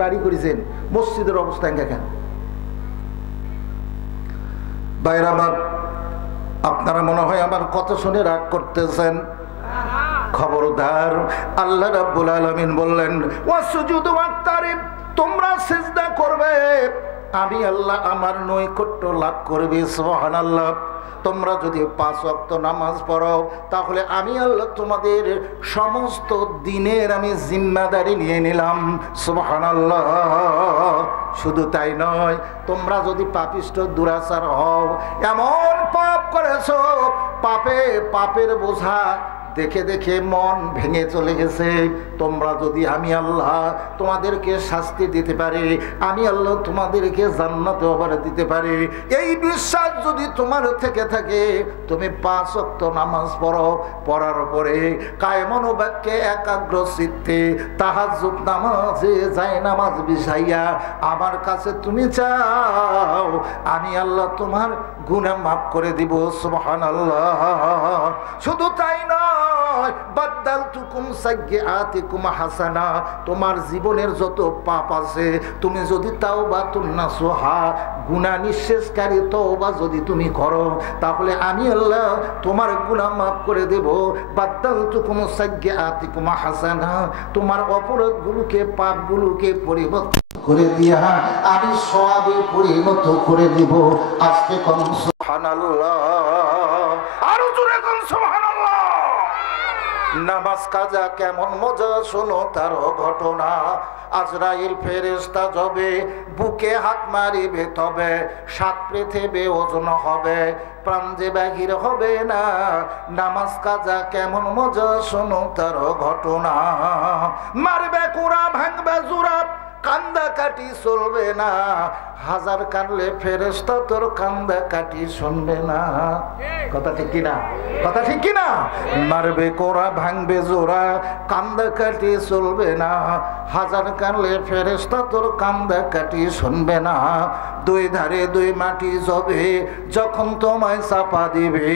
বাড়ি করেছেন, মসজিদের অবস্থা কেন? বাইরে আমার, আপনারা মনে হয় আমার কথা শুনে রাগ করতেছেন। খবরদার, আল্লাহ রাব্বুল আলামিন বললেন ওয়াসজুদু ওয়াক্তারিব, তোমরা সিজদা করবে, আমি আল্লাহ আমার নৈকট্য লাভ করবে। সুবহানাল্লাহ। তোমরা যদি 5 ওয়াক্ত নামাজ পড়ো তাহলে আমি আল্লাহ তোমাদের সমস্ত দিনের আমি জিম্মাদারি নিয়ে নিলাম। সুবহানাল্লাহ। শুধু তাই নয়, তোমরা যদি পাপিষ্ঠ দুরাচার হও, এমন পাপ করেছো, পাপের বোঝা দেখে দেখে মন ভেঙে চলে গেছে, তোমরা যদি আমি আল্লাহ তোমাদেরকে শাস্তি দিতে পারি, আমি আল্লাহ তোমাদেরকে জান্নাতে আবার দিতে পারি, এই বিশ্বাস যদি তোমার থেকে থাকে, তুমি 5 ওয়াক্ত নামাজ পড়ো, পড়ার পরে কায়মন বাক্যে একাগ্র চিত্তে তাহাজ্জুদ নামাজে যায় নামাজ বিছাইয়া আমার কাছে তুমি চাও, আমি আল্লাহ তোমার গুনাহ মাফ করে দিব। সুবহানাল্লাহ। শুধু তাই নয়, বাদদালতুকুম সাইয়্যাতিকুম হাসানা, তোমার জীবনের যত পাপ আছে তুমি যদি তাওবাতুন নাসুহা, গুনাহ নিঃশেষকারী তওবা যদি তুমি করো, তাহলে আমি আল্লাহ তোমার গুনাহ মাফ করে দেব। বাদদালতুকুম সাইয়্যাতিকুম হাসানা, তোমার অপরাধগুলোকে, পাপগুলোকে পরিবর্তন করে দিয়া আমি সওয়াবে পরিণত করে দেব। আজকে কোন সুবহানাল্লাহ, আর জোরে কোন সুবহানাল্লাহ। নামাজ কাজা কেমন মজা, শোনো তার ঘটনা। আজরাইল ফেরেশতা যাবে, বুকে হাত মারিবে, তবে 7 পৃথিবী ওজন হবে, প্রাণ যে বাহির হবে না। নামাজ কাজা কেমন মজা, শোনো তার ঘটনা। মারবে কুড়া, ভাঙবে জোড়া, কান্দা কাটি চলবে না, হাজার কানলে ফেরেশতা তোর কান্দা কাটি শুনবে না। কথা ঠিক কিনা? কথা ঠিক কিনা? মারবে কোরা, ভাঙবে জোড়া, কান্দা কাটি চলবে না, হাজার কানলে ফেরেশতা তোর কান্দা কাটি শুনবে না। 2 ধারে 2 মাটি জবে, যখন তোমায় চাপা দিবে,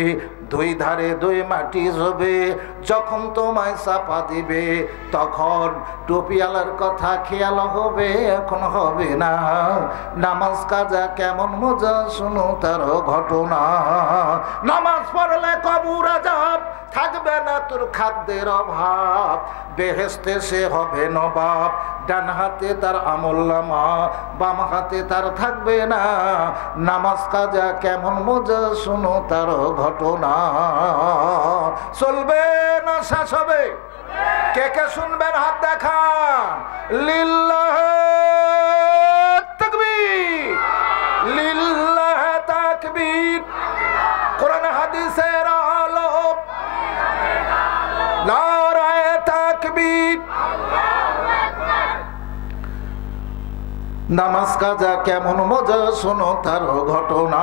2 ধারে 2 মাটি জবে, যখন তোমায় চাপা দিবে, তখন টুপিওয়ালার কথা খেয়াল হবে, এখন হবে না। নামাজ কাজা কেমন মজা, শুনো তার ঘটনা। নামাজ পড়লে কবর আযাব, থাকবে না তোর খাদ্যের অভাব, বেহেশতে সে হবে নবাব, ডান হাতে তার আমলনামা, বাম হাতে তার থাকবে না। নামাজ কাজা কেমন মজা, শুনো তার ঘটনা। চলবে না শেষ হবে? কে কে শুনবেন হাত দেখান। লিল্লাহ তাকবীর, লিল্লাহ তাকবীর। কোরআন হাদিসের আলো, নারায়ে তাকবীর। নামাজ কাজা কেমন মজা, শোনো তার ঘটনা।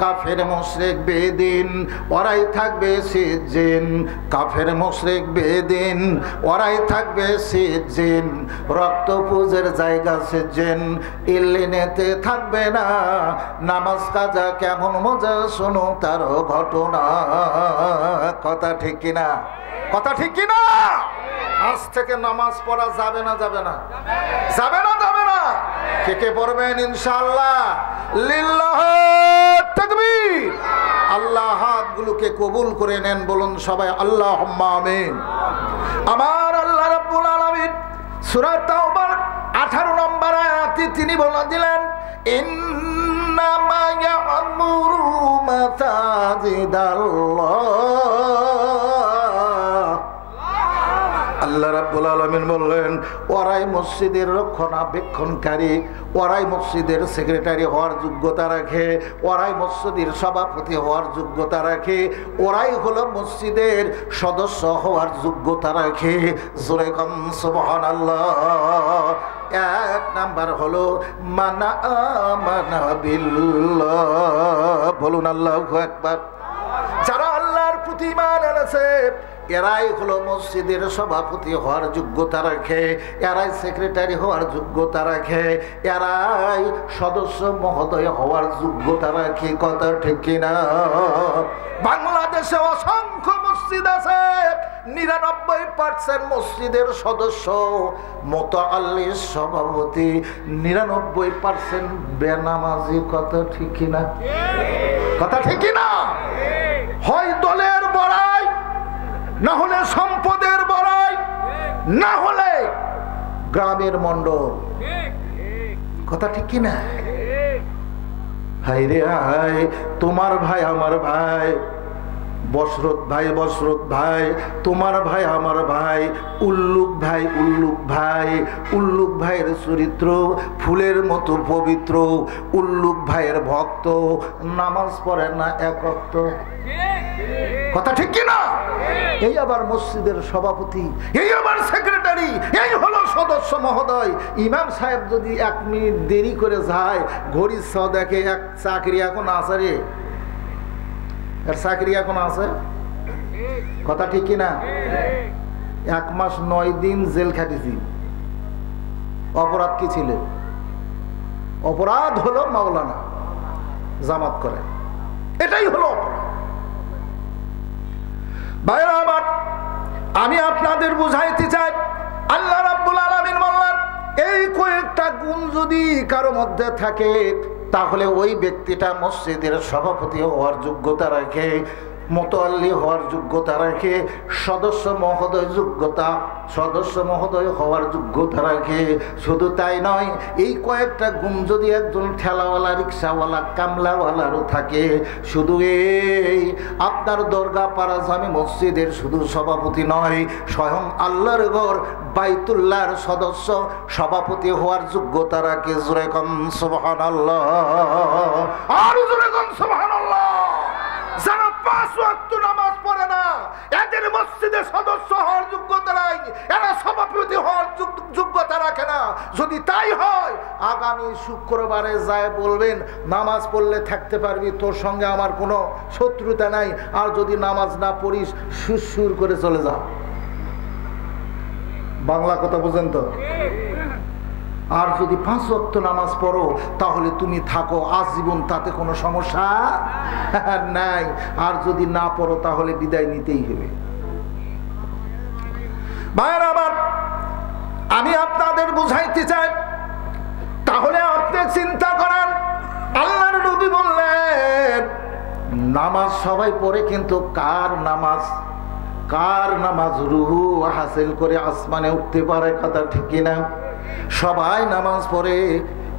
কাফের মুশরিক বেদিন ওরাই থাকবে সিজ্জিন, কাফের মুশরিক বেদিন ওরাই থাকবে সিজ্জিন, রক্ত পূজের জায়গা সিজ্জিন, ইল্লিনেতে থাকবে না। নামাজ কাজা কেমন মজা, শোনো তার ঘটনা। কথা ঠিক কিনা? কথা ঠিক কিনা? আজ থেকে নামাজ পড়া যাবে না? যাবে না? যাবে না? যাবে না? কে কে পড়বেন ইনশাআল্লাহ? লিল্লাহ তাকবীর। আল্লাহ হাতগুলোকে কবুল করে নেন, বলুন সবাই আল্লাহুম্মা আমিন। আমার আল্লাহ রাব্বুল আলামিন সূরা তাওবার 18 নম্বর আয়াতে তিনি বলে দিলেন, ইন্নামা ইয়া'মুরু মাসাজিদাল্লাহ। আল্লাহ রাব্বুল আলামিন বললেন, ওরাই মসজিদের রক্ষণাবেক্ষণকারী, ওরাই মসজিদের সেক্রেটারি হওয়ার যোগ্যতা রাখে, ওরাই মসজিদের সভাপতি হওয়ার যোগ্যতা রাখে, ওরাই হলো মসজিদের সদস্য হওয়ার যোগ্যতা রাখে। জোরে কোন সুবহানাল্লাহ। 1 নাম্বার হলো মানা আমানা বিল্লাহ, বলুন আল্লাহু আকবার। যারা আল্লাহর প্রতি ঈমান এনেছে এরাই হলো মসজিদের সভাপতি হওয়ার যোগ্যতা রাখে, এরাই সেক্রেটারি হওয়ার যোগ্যতা রাখে, এরাই সদস্য মহোদয় হওয়ার যোগ্যতা রাখে। কথা ঠিক কিনা? বাংলাদেশে অসংখ্য মসজিদ আছে, 99% মসজিদের সদস্য, মুতাআল্লিস সভাপতি, 99% বেনামাজি। কথা ঠিক কিনা? কথা ঠিক কিনা? হয় দলের বড়াই, না হলে সম্পদের বড়াই, না হলে গ্রামের মন্ডল। কথা ঠিক কিনা? হাই রে হাই, তোমার ভাই আমার ভাই, বশরত ভাই বশরত ভাই, তোমার ভাই আমার ভাই, উল্লুক ভাই উল্লুক ভাই। উল্লুক ভাইয়ের চরিত্র ফুলের মতো পবিত্র, উল্লুক ভাইয়ের ভক্ত, নামাজ পড়ে না এক ওয়াক্ত। কথা ঠিক কিনা? এই আবার মসজিদের সভাপতি, এই আবার সেক্রেটারি, এই হলো সদস্য মহোদয়। ইমাম সাহেব যদি 1 মিনিট দেরি করে যায়, ঘড়ির ছ দেখে এক চাকরি এখন আছে রে, এর চাকরি এখন আছে। কথা ঠিক কিনা? 1 মাস 9 দিন জেল খাটিছি। অপরাধ কি ছিল? অপরাধ হলো মাওলানা জামাত করে, এটাই হলো অপরাধ। ভাইরা আমার, আমি আপনাদের বুঝাইতে চাই, আল্লাহ রাব্বুল আলামিন বললেন এই কয়েকটা গুণ যদি কারো মধ্যে থাকে, তাহলে ওই ব্যক্তিটা মসজিদের সভাপতি হওয়ার যোগ্যতা রাখে, মুতাআল্লি হওয়ার যোগ্যতা রাখে, সদস্য মহোদয় হওয়ার যোগ্যতা রাখে। শুধু তাই নয়, এই কয়েকটা গুণ যদি একজন ঠেলাওয়ালা, রিক্সাওয়ালা, কামলাওয়ালারও থাকে, শুধু এই আপনার দরগা পাড়া জামে মসজিদের শুধু সভাপতি নয়, স্বয়ং আল্লাহর ঘর বাইতুল্লাহর সদস্য সভাপতি হওয়ার যোগ্যতা রাখে। জোরে কোন সুবহানাল্লাহ, আর জোরে কোন সুবহানাল্লাহ। যারা 5 ওয়াক্ত নামাজ পড়ে না, এদের মসজিদের সদস্য হওয়ার যোগ্যতা নাই, এরা সভাপতি হওয়ার যোগ্যতা রাখে না। যদি তাই হয়, আগামী শুক্রবারে যায় বলবেন নামাজ পড়লে থাকতে পারবি, তোর সঙ্গে আমার কোনো শত্রুতা নাই, আর যদি নামাজ না পড়িস সুর করে চলে যা। বাংলা কথা বুঝেন তো? আর যদি 5 ওয়াক্ত নামাজ পড়ো, তাহলে তুমি থাকো আজীবন, তাতে কোনো সমস্যা নাই। আর যদি না পড়ো, তাহলে বিদায় নিতেই হবে। ভাইরা আমার, আমি আপনাদের বুঝাইতে চাই, তাহলে আপনি চিন্তা করেন, আল্লাহর নবী বললেন নামাজ সবাই পড়ে, কিন্তু কার নামাজ রুহু হাসিল করে আসমানে উঠতে পারে? কথা ঠিক কিনা? সবাই নামাজ পড়ে,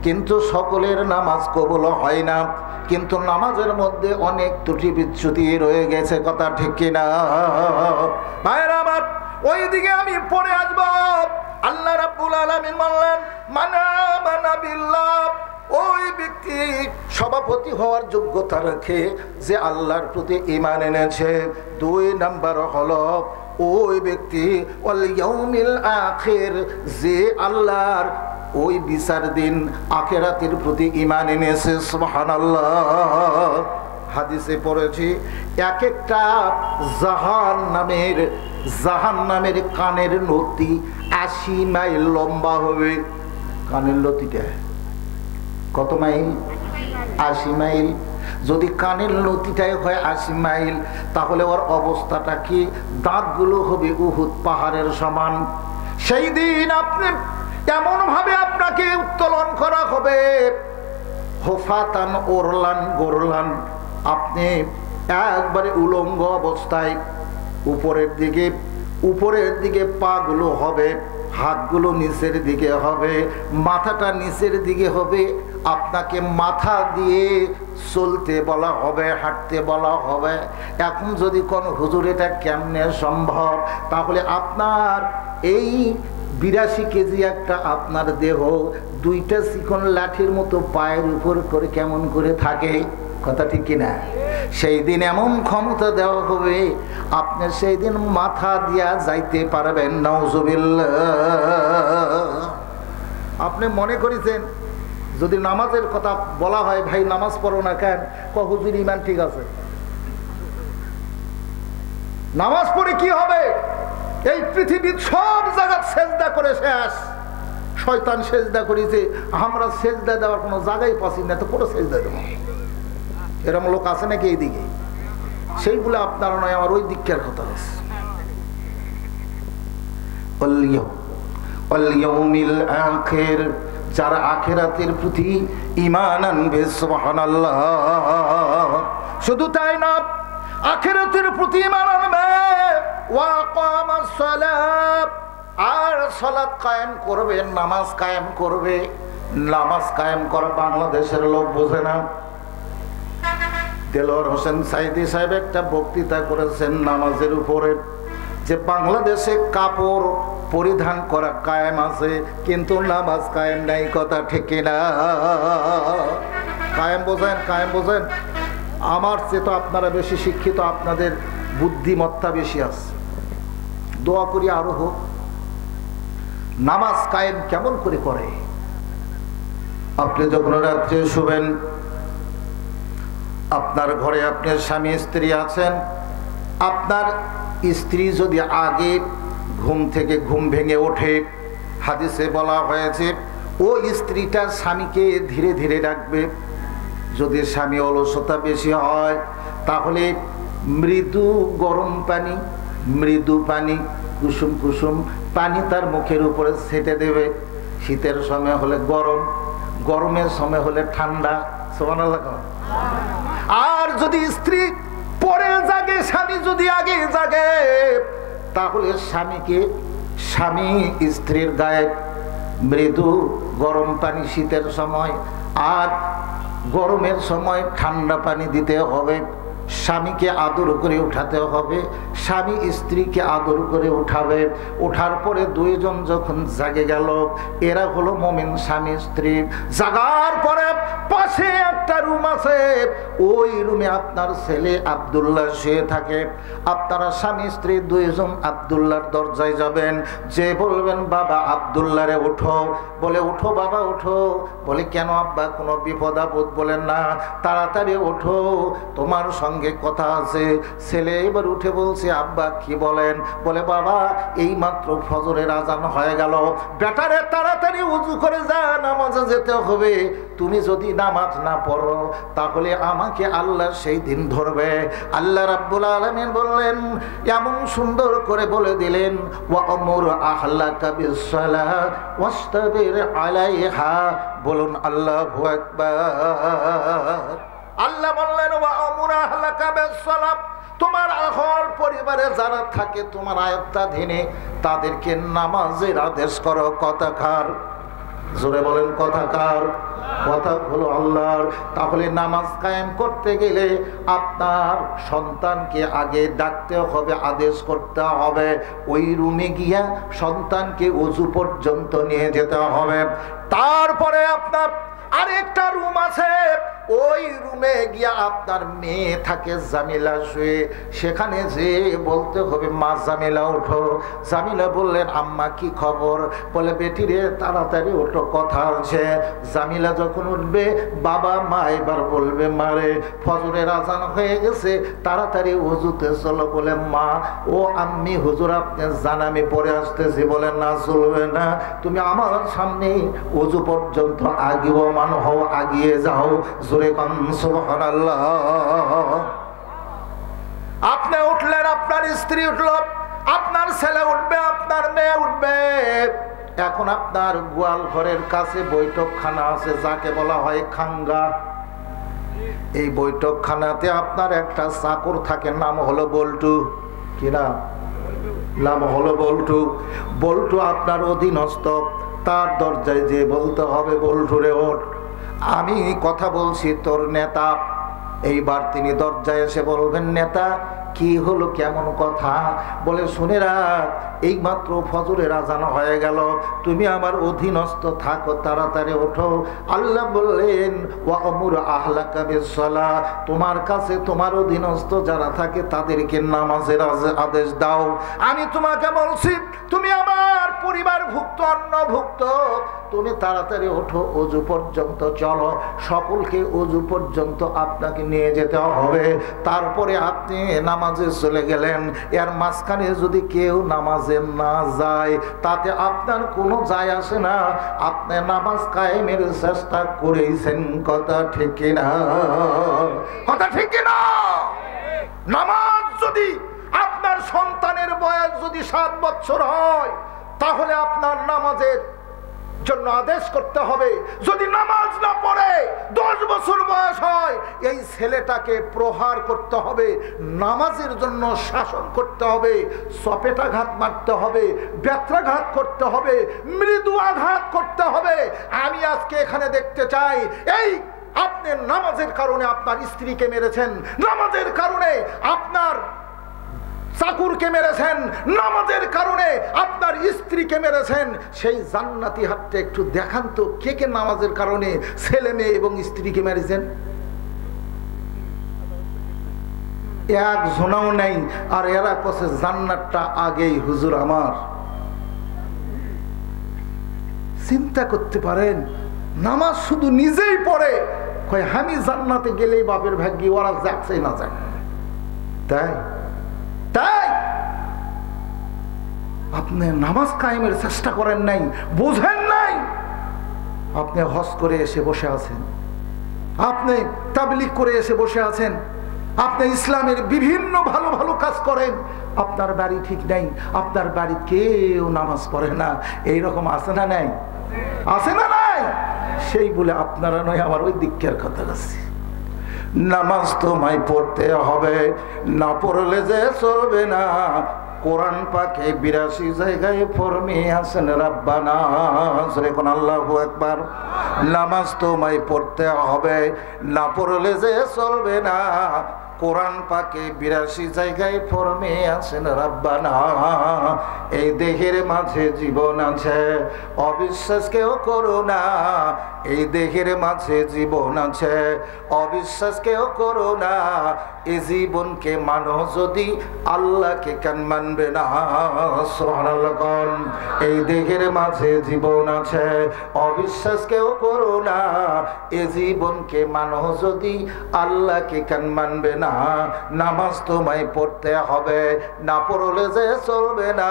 কিন্তু সকলের নামাজ কবুল হয় না, কিন্তু নামাজের মধ্যে অনেক ত্রুটি বিচ্যুতি রয়ে গেছে। কথা ঠিক কিনা? ভাইরা আমার, ওইদিকে আমি পড়ে আসবো। আল্লাহ রাব্বুল আলামিন বললেন মানা বিল্লাহ, ওই ব্যক্তি সভাপতি হওয়ার যোগ্যতা রাখে যে আল্লাহর প্রতি ঈমান এনেছে। 2 নাম্বার হলো ওই ব্যক্তি ওয়াল ইয়াউমিল আখির, যে আল্লাহর ওই বিচার দিন আখিরাতের প্রতি ঈমান এনেছে। সুবহানাল্লাহ। হাদিসে পড়েছি, এক একটা জাহান্নামের কানের লতি 80 মাইল লম্বা হবে। কানের লতিটা কত মাইল? 80 মাইল। যদি কানের লতিটাই হয় 80 মাইল, তাহলে ওর অবস্থাটা কি? দাঁতগুলো হবে উহুদ পাহাড়ের সমান। সেই দিন আপনি এমন ভাবে আপনাকে উত্তোলন করা হবে, হোফাতান গোরলান, আপনি একবারে উলঙ্গ অবস্থায়, উপরের দিকে পাগুলো হবে, হাতগুলো নিচের দিকে হবে, মাথাটা নিচের দিকে হবে। আপনাকে মাথা দিয়ে চলতে বলা হবে, হাঁটতে বলা হবে। এখন যদি কোন হুজুর এটা কেমনে সম্ভব, তাহলে আপনার এই 82 কেজি একটা আপনার দেহ 2টা চিকন লাঠির মতো পায়ের উপর করে কেমন করে থাকে? কথা ঠিক কিনা? সেই দিন এমন ক্ষমতা দেওয়া হবে, আপনি সেই দিন মাথা দিয়া যাইতে পারবেন। নাউজুবিল্লাহ। আপনি মনে করেছেন যদি নামাজের কথা বলা হয়, ভাই নামাজ পড়ো না কেন? হুজুর ঈমান ঠিক আছে। নামাজ পড়ে কি হবে? এই পৃথিবীর সব জায়গা সেজদা করে শেষ। শয়তান সেজদা করেছে, আমরা সেজদা দেওয়ার কোনো জায়গায় পাচ্ছি না, তো কোনো সেজদা দেবো? এরকম লোক আছে নাকি এইদিকে? সেইগুলো আপনারা নয়, আমার ওই দিককার কথা আছে। ওয়াল ইয়াউমিল আখির, যারা আখিরাতের প্রতি ঈমান আনবে, সুবহানাল্লাহ। শুধু তাই না, আখিরাতের প্রতি ঈমান আনবে, ওয়া আকামাস সালাত, আর সালাত কায়েম করবে, নামাজ কায়েম করবে। নামাজ কায়েম করা বাংলাদেশের লোক বোঝে না। দেলোয়ার হোসেন সাইদি সাহেব একটা বক্তৃতা করেছেন নামাজের উপরে, যে বাংলাদেশে কাপড় পরিধান করা কায়েম আছে, কিন্তু নামাজ কায়েম নাই। কথা ঠিক না? কায়েম বোঝেন, কায়েম বোঝেন। আমার চেয়ে তো আপনারা বেশি শিক্ষিত, আপনাদের বুদ্ধিমত্তা বেশি আছে। দোয়া করি আরো হোক। নামাজ কায়েম কেমন করে করে? আপনি যখন রাত্রে শুবেন, আপনার ঘরে আপনার স্বামী স্ত্রী আছেন, আপনার স্ত্রী যদি আগে ঘুম থেকে ঘুম ভেঙে ওঠে, হাদিসে বলা হয়েছে ও স্ত্রীটা স্বামীকে ধীরে ধীরে ডাকবে। যদি স্বামী অলসতা বেশি হয়, তাহলে মৃদু গরম পানি, মৃদু পানি, কুসুম কুসুম পানি তার মুখের উপরে ছেটে দেবে। শীতের সময় হলে গরম, গরমের সময় হলে ঠান্ডা। সুবহানাল্লাহ। আর যদি স্ত্রী পরে জাগে, স্বামী যদি আগে জাগে, তাহলে স্বামী স্ত্রীর গায়ে মৃদু গরম পানি শীতের সময়, আর গরমের সময় ঠান্ডা পানি দিতে হবে। স্বামীকে আদর করে উঠাতে হবে, স্বামী স্ত্রীকে আদর করে উঠাবে। ওঠার পরে দুইজন যখন জাগে গেল, এরা হলো মুমিন স্বামী স্ত্রী। জাগার পরে পাশে একটা রুম আছে, ওই রুমে আপনার ছেলে আব্দুল্লাহ শুয়ে থাকে। আপনারা স্বামী স্ত্রী দুইজন আব্দুল্লাহর দরজায় যাবেন, যে বলবেন বাবা আব্দুল্লাহ রে উঠো। বলে উঠো বাবা উঠো। বলে কেন আব্বা, কোনো বিপদ আপদ? বলেন না, তাড়াতাড়ি ওঠো, তোমার সঙ্গে কথা আছে। ছেলে এবার উঠে বলছে আব্বা কি বলেন? বলে বাবা এই মাত্র ফজরের আজান হয়ে গেল, বেটারে তাড়াতাড়ি উযু করে যা, নামাজে যেতে হবে। তুমি যদি নামাজ না পড়ো, তাহলে আমাকে আল্লাহ সেই দিন ধরবে। আল্লাহ রাব্বুল আলামিন বললেন, এমন সুন্দর করে বলে দিলেন, ওয়া আমুর আহলাকা বিসসালাহ ওয়াস্তাবির আলাইহা। বলুন আল্লাহু আকবার। আল্লাহ বললেন, ওয়া আমুর আহলাকা বিসসালাহ, তোমার আহল পরিবারে যারা থাকে তোমার আয়ত্তাধীনে, তাদেরকে নামাজের আদেশ করো। কথা কার? জোরে বলেন কথা কার? কথা হলো আল্লাহর। তাহলে নামাজ কায়েম করতে গেলে আপনার সন্তানকে আগে ডাকতে হবে, আদেশ করতে হবে। ওই রুমে গিয়া সন্তানকে ওযু পর্যন্ত নিয়ে যেতে হবে। তারপরে আপনার আরেকটা রুম আছে, ওই রুমে গিয়া আপনার মেয়ে থাকে জামিলা শুয়ে, সেখানে যে বলতে হবে মা জামিলা ওঠো। জামিলা বললেন আম্মা কি খবর? বলে বেটি রে তাড়াতাড়ি ওঠো, কথা আছে। জামিলা যখন উঠবে, বাবা মা এবার বলবে মারে ফজরের আজান হয়ে গেছে, তাড়াতাড়ি ওযুতে চলো। বলে মা ও আম্মি হুজুর আপনি জান আমি পরে আসতেছি। বলে না চলবে না, তুমি আমার সামনে ওযু পর্যন্ত আগিবমান হও, আগিয়ে যাও। জোরে কান সুবহানাল্লাহ। আপনি উঠলেন, আপনার স্ত্রী উঠলো, আপনার ছেলে উঠবে, আপনার মেয়ে উঠবে। এখন আপনার গোয়াল ঘরের কাছে বৈঠকখানা আছে, যাকে বলা হয় খাঙ্গা। এই বৈঠকখানাতে আপনার একটা চাকর থাকে, নাম হলো বল্টু। কি নাম? নাম হলো বল্টু। বল্টু আপনার অধীনস্থ। তার দরজায় যে বলতে হবে বল্টু রে ওঠ, আমি কথা বলছি তোর নেতা। এইবার তিনি দরজায় এসে বলবেন নেতা কি হলো, কেমন কথা? বলে শুনে রাখ, এই মাত্র ফজরের আজান হয়ে গেল, তুমি আমার অধীনস্থ থাকো, তাড়াতাড়ি ওঠো। আল্লাহ বললেন ওয়া আমুর আহলাকা বিসসালাহ, তোমার কাছে তোমার অধীনস্থ যারা থাকে তাদেরকে নামাজের আদেশ দাও। আমি তোমাকে বলছি তুমি আমার পরিবারভুক্ত, অন্নভুক্ত, তুমি তাড়াতাড়ি ওঠো, ওযু পর্যন্ত চলো। সকলকে ওযু পর্যন্ত আপনাকে নিয়ে যেতে হবে। তারপরে আপনি নামাজে চলে গেলেন। এর মাঝখানে যদি কেউ নামাজে না যায়, তাতে আপনার কোনো যায় আসে না, আপনি নামাজ কায়েমের চেষ্টা করেছেন। কথা ঠিক না? কথা ঠিক না? নামাজ যদি আপনার সন্তানের বয়স যদি 7 বছর হয়, তাহলে আপনার নামাজের জন্য আদেশ করতে হবে। যদি নামাজ না পড়ে 10 বছর বয়স হয়, এই ছেলেটাকে প্রহার করতে হবে, নামাজের জন্য শাসন করতে হবে, চপেটাঘাত মারতে হবে, ব্যত্রাঘাত করতে হবে, মৃদু আঘাত করতে হবে। আমি আজকে এখানে দেখতে চাই, এই আপনি নামাজের কারণে আপনার স্ত্রীকে মেরেছেন, নামাজের কারণে আপনার চাকুরকে মেরেছেন, নামাজের কারণে আপনার স্ত্রীকে মেরেছেন, সেই জান্নাতি হাতটা একটু দেখান তো, কে কে নামাজের কারণে ছেলে মেয়ে এবং স্ত্রীকে মেরেছেন? একজনও নেই। আর এরা কছে জান্নাতটা আগেই হুজুর আমার। চিন্তা করতে পারেন, নামাজ শুধু নিজেই পড়ে, কয় আমি জান্নাতে গেলেই বাপের ভাগ্যে, ওরা যাচ্ছে না যাক। তাই তাই আপনি নামাজ কায়েমের চেষ্টা করেন নাই, বোঝেন নাই। আপনি হজ করে এসে বসে আছেন, আপনি তাবলীগ করে এসে বসে আছেন, আপনি ইসলামের বিভিন্ন ভালো ভালো কাজ করেন, আপনার বাড়ি ঠিক নাই, আপনার বাড়ি কেউ নামাজ পড়ে না, এইরকম আছে না নাই? আছে না নাই? সেই বলে আপনারা নয়, আমার ওই দিকের কথা আছে। নামাজ তোমায় পড়তে হবে, না পড়লে যে চলবে না। কোরআন পাকে 82 জায়গায় ফরমে আছেন রাব্বানা, যখন আল্লাহু আকবার। নামাজ তোমায় পড়তে হবে, না পড়লে যে চলবে না। কোরআন পাকে 82 জায়গায় ফরমে আছেন রাব্বানা। এই দেহের মাঝে জীবন আছে, অবিশ্বাস কেউ করো না। এই দেহের মাঝে জীবন আছে, অবিশ্বাস কেউ করো না। এই জীবনকে মানো যদি, আল্লাহকে কেন মানবে না? সুবহানাল্লাহ। এই দেহের মাঝে জীবন আছে, অবিশ্বাস কেউ করো না। এই জীবনকে মানো যদি, আল্লাহকে কেন মানবে না? নামাজ তোমায় পড়তে হবে, না পড়লে যে চলবে না।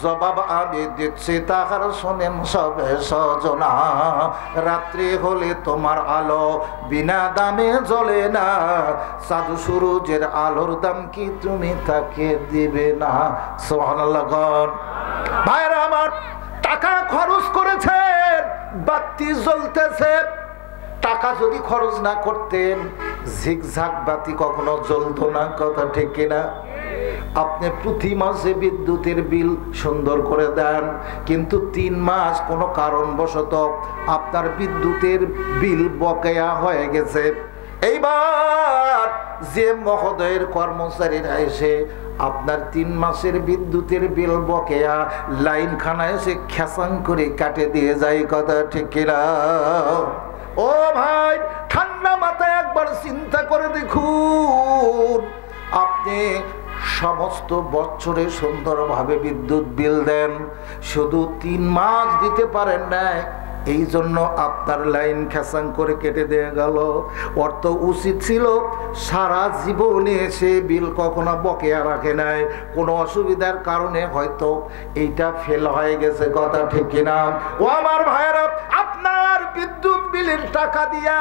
জবাব আমি দিচ্ছি, তাহার শোনেন সবে সজনা। রাত্রি হলে তোমার আলো বিনা দামে জ্বলে না। চাঁদ সূরজের আলোর দাম কি তুমি তাকে দিবে না? সুবহানাল্লাহ। ভাইরা আমার, টাকা খরচ করেছেন, বাতি জ্বলতেছে। টাকা যদি খরচ না করতেন, ঝিকঝাক বাতি কখনো জ্বলতো না। কথা ঠিক কিনা? আপনি প্রতি মাসে বিদ্যুতের বিল সুন্দর করে দেন, কিন্তু 3 মাস কোনো কারণবশত আপনার বিদ্যুতের বিল বকেয়া হয়ে গেছে। এইবার যে মহোদয়ের কর্মচারীরা এসে আপনার 3 মাসের বিদ্যুতের বিল বকেয়া লাইন খানা এসে খেসাং করে কাটে দিয়ে যায়। কথা ঠিক কিনা? ও ভাই, ঠান্ডা মাথায় একবার চিন্তা করে দেখুন, আপনি সমস্ত বছরে সুন্দরভাবে বিদ্যুৎ বিল দেন, শুধু 3 মাস দিতে পারেন না, এই জন্য আপনার লাইন খেসাং করে কেটে দিয়ে গেল। অর্থ উচিত ছিল সারা জীবনে সে বিল কখনো বকেয়া রাখে নাই, কোনো অসুবিধার কারণে হয়তো এইটা ফেল হয়ে গেছে। কথা ঠিক কিনা? ও আমার ভাইয়েরা, আপনার বিদ্যুৎ বিলের টাকা দিয়া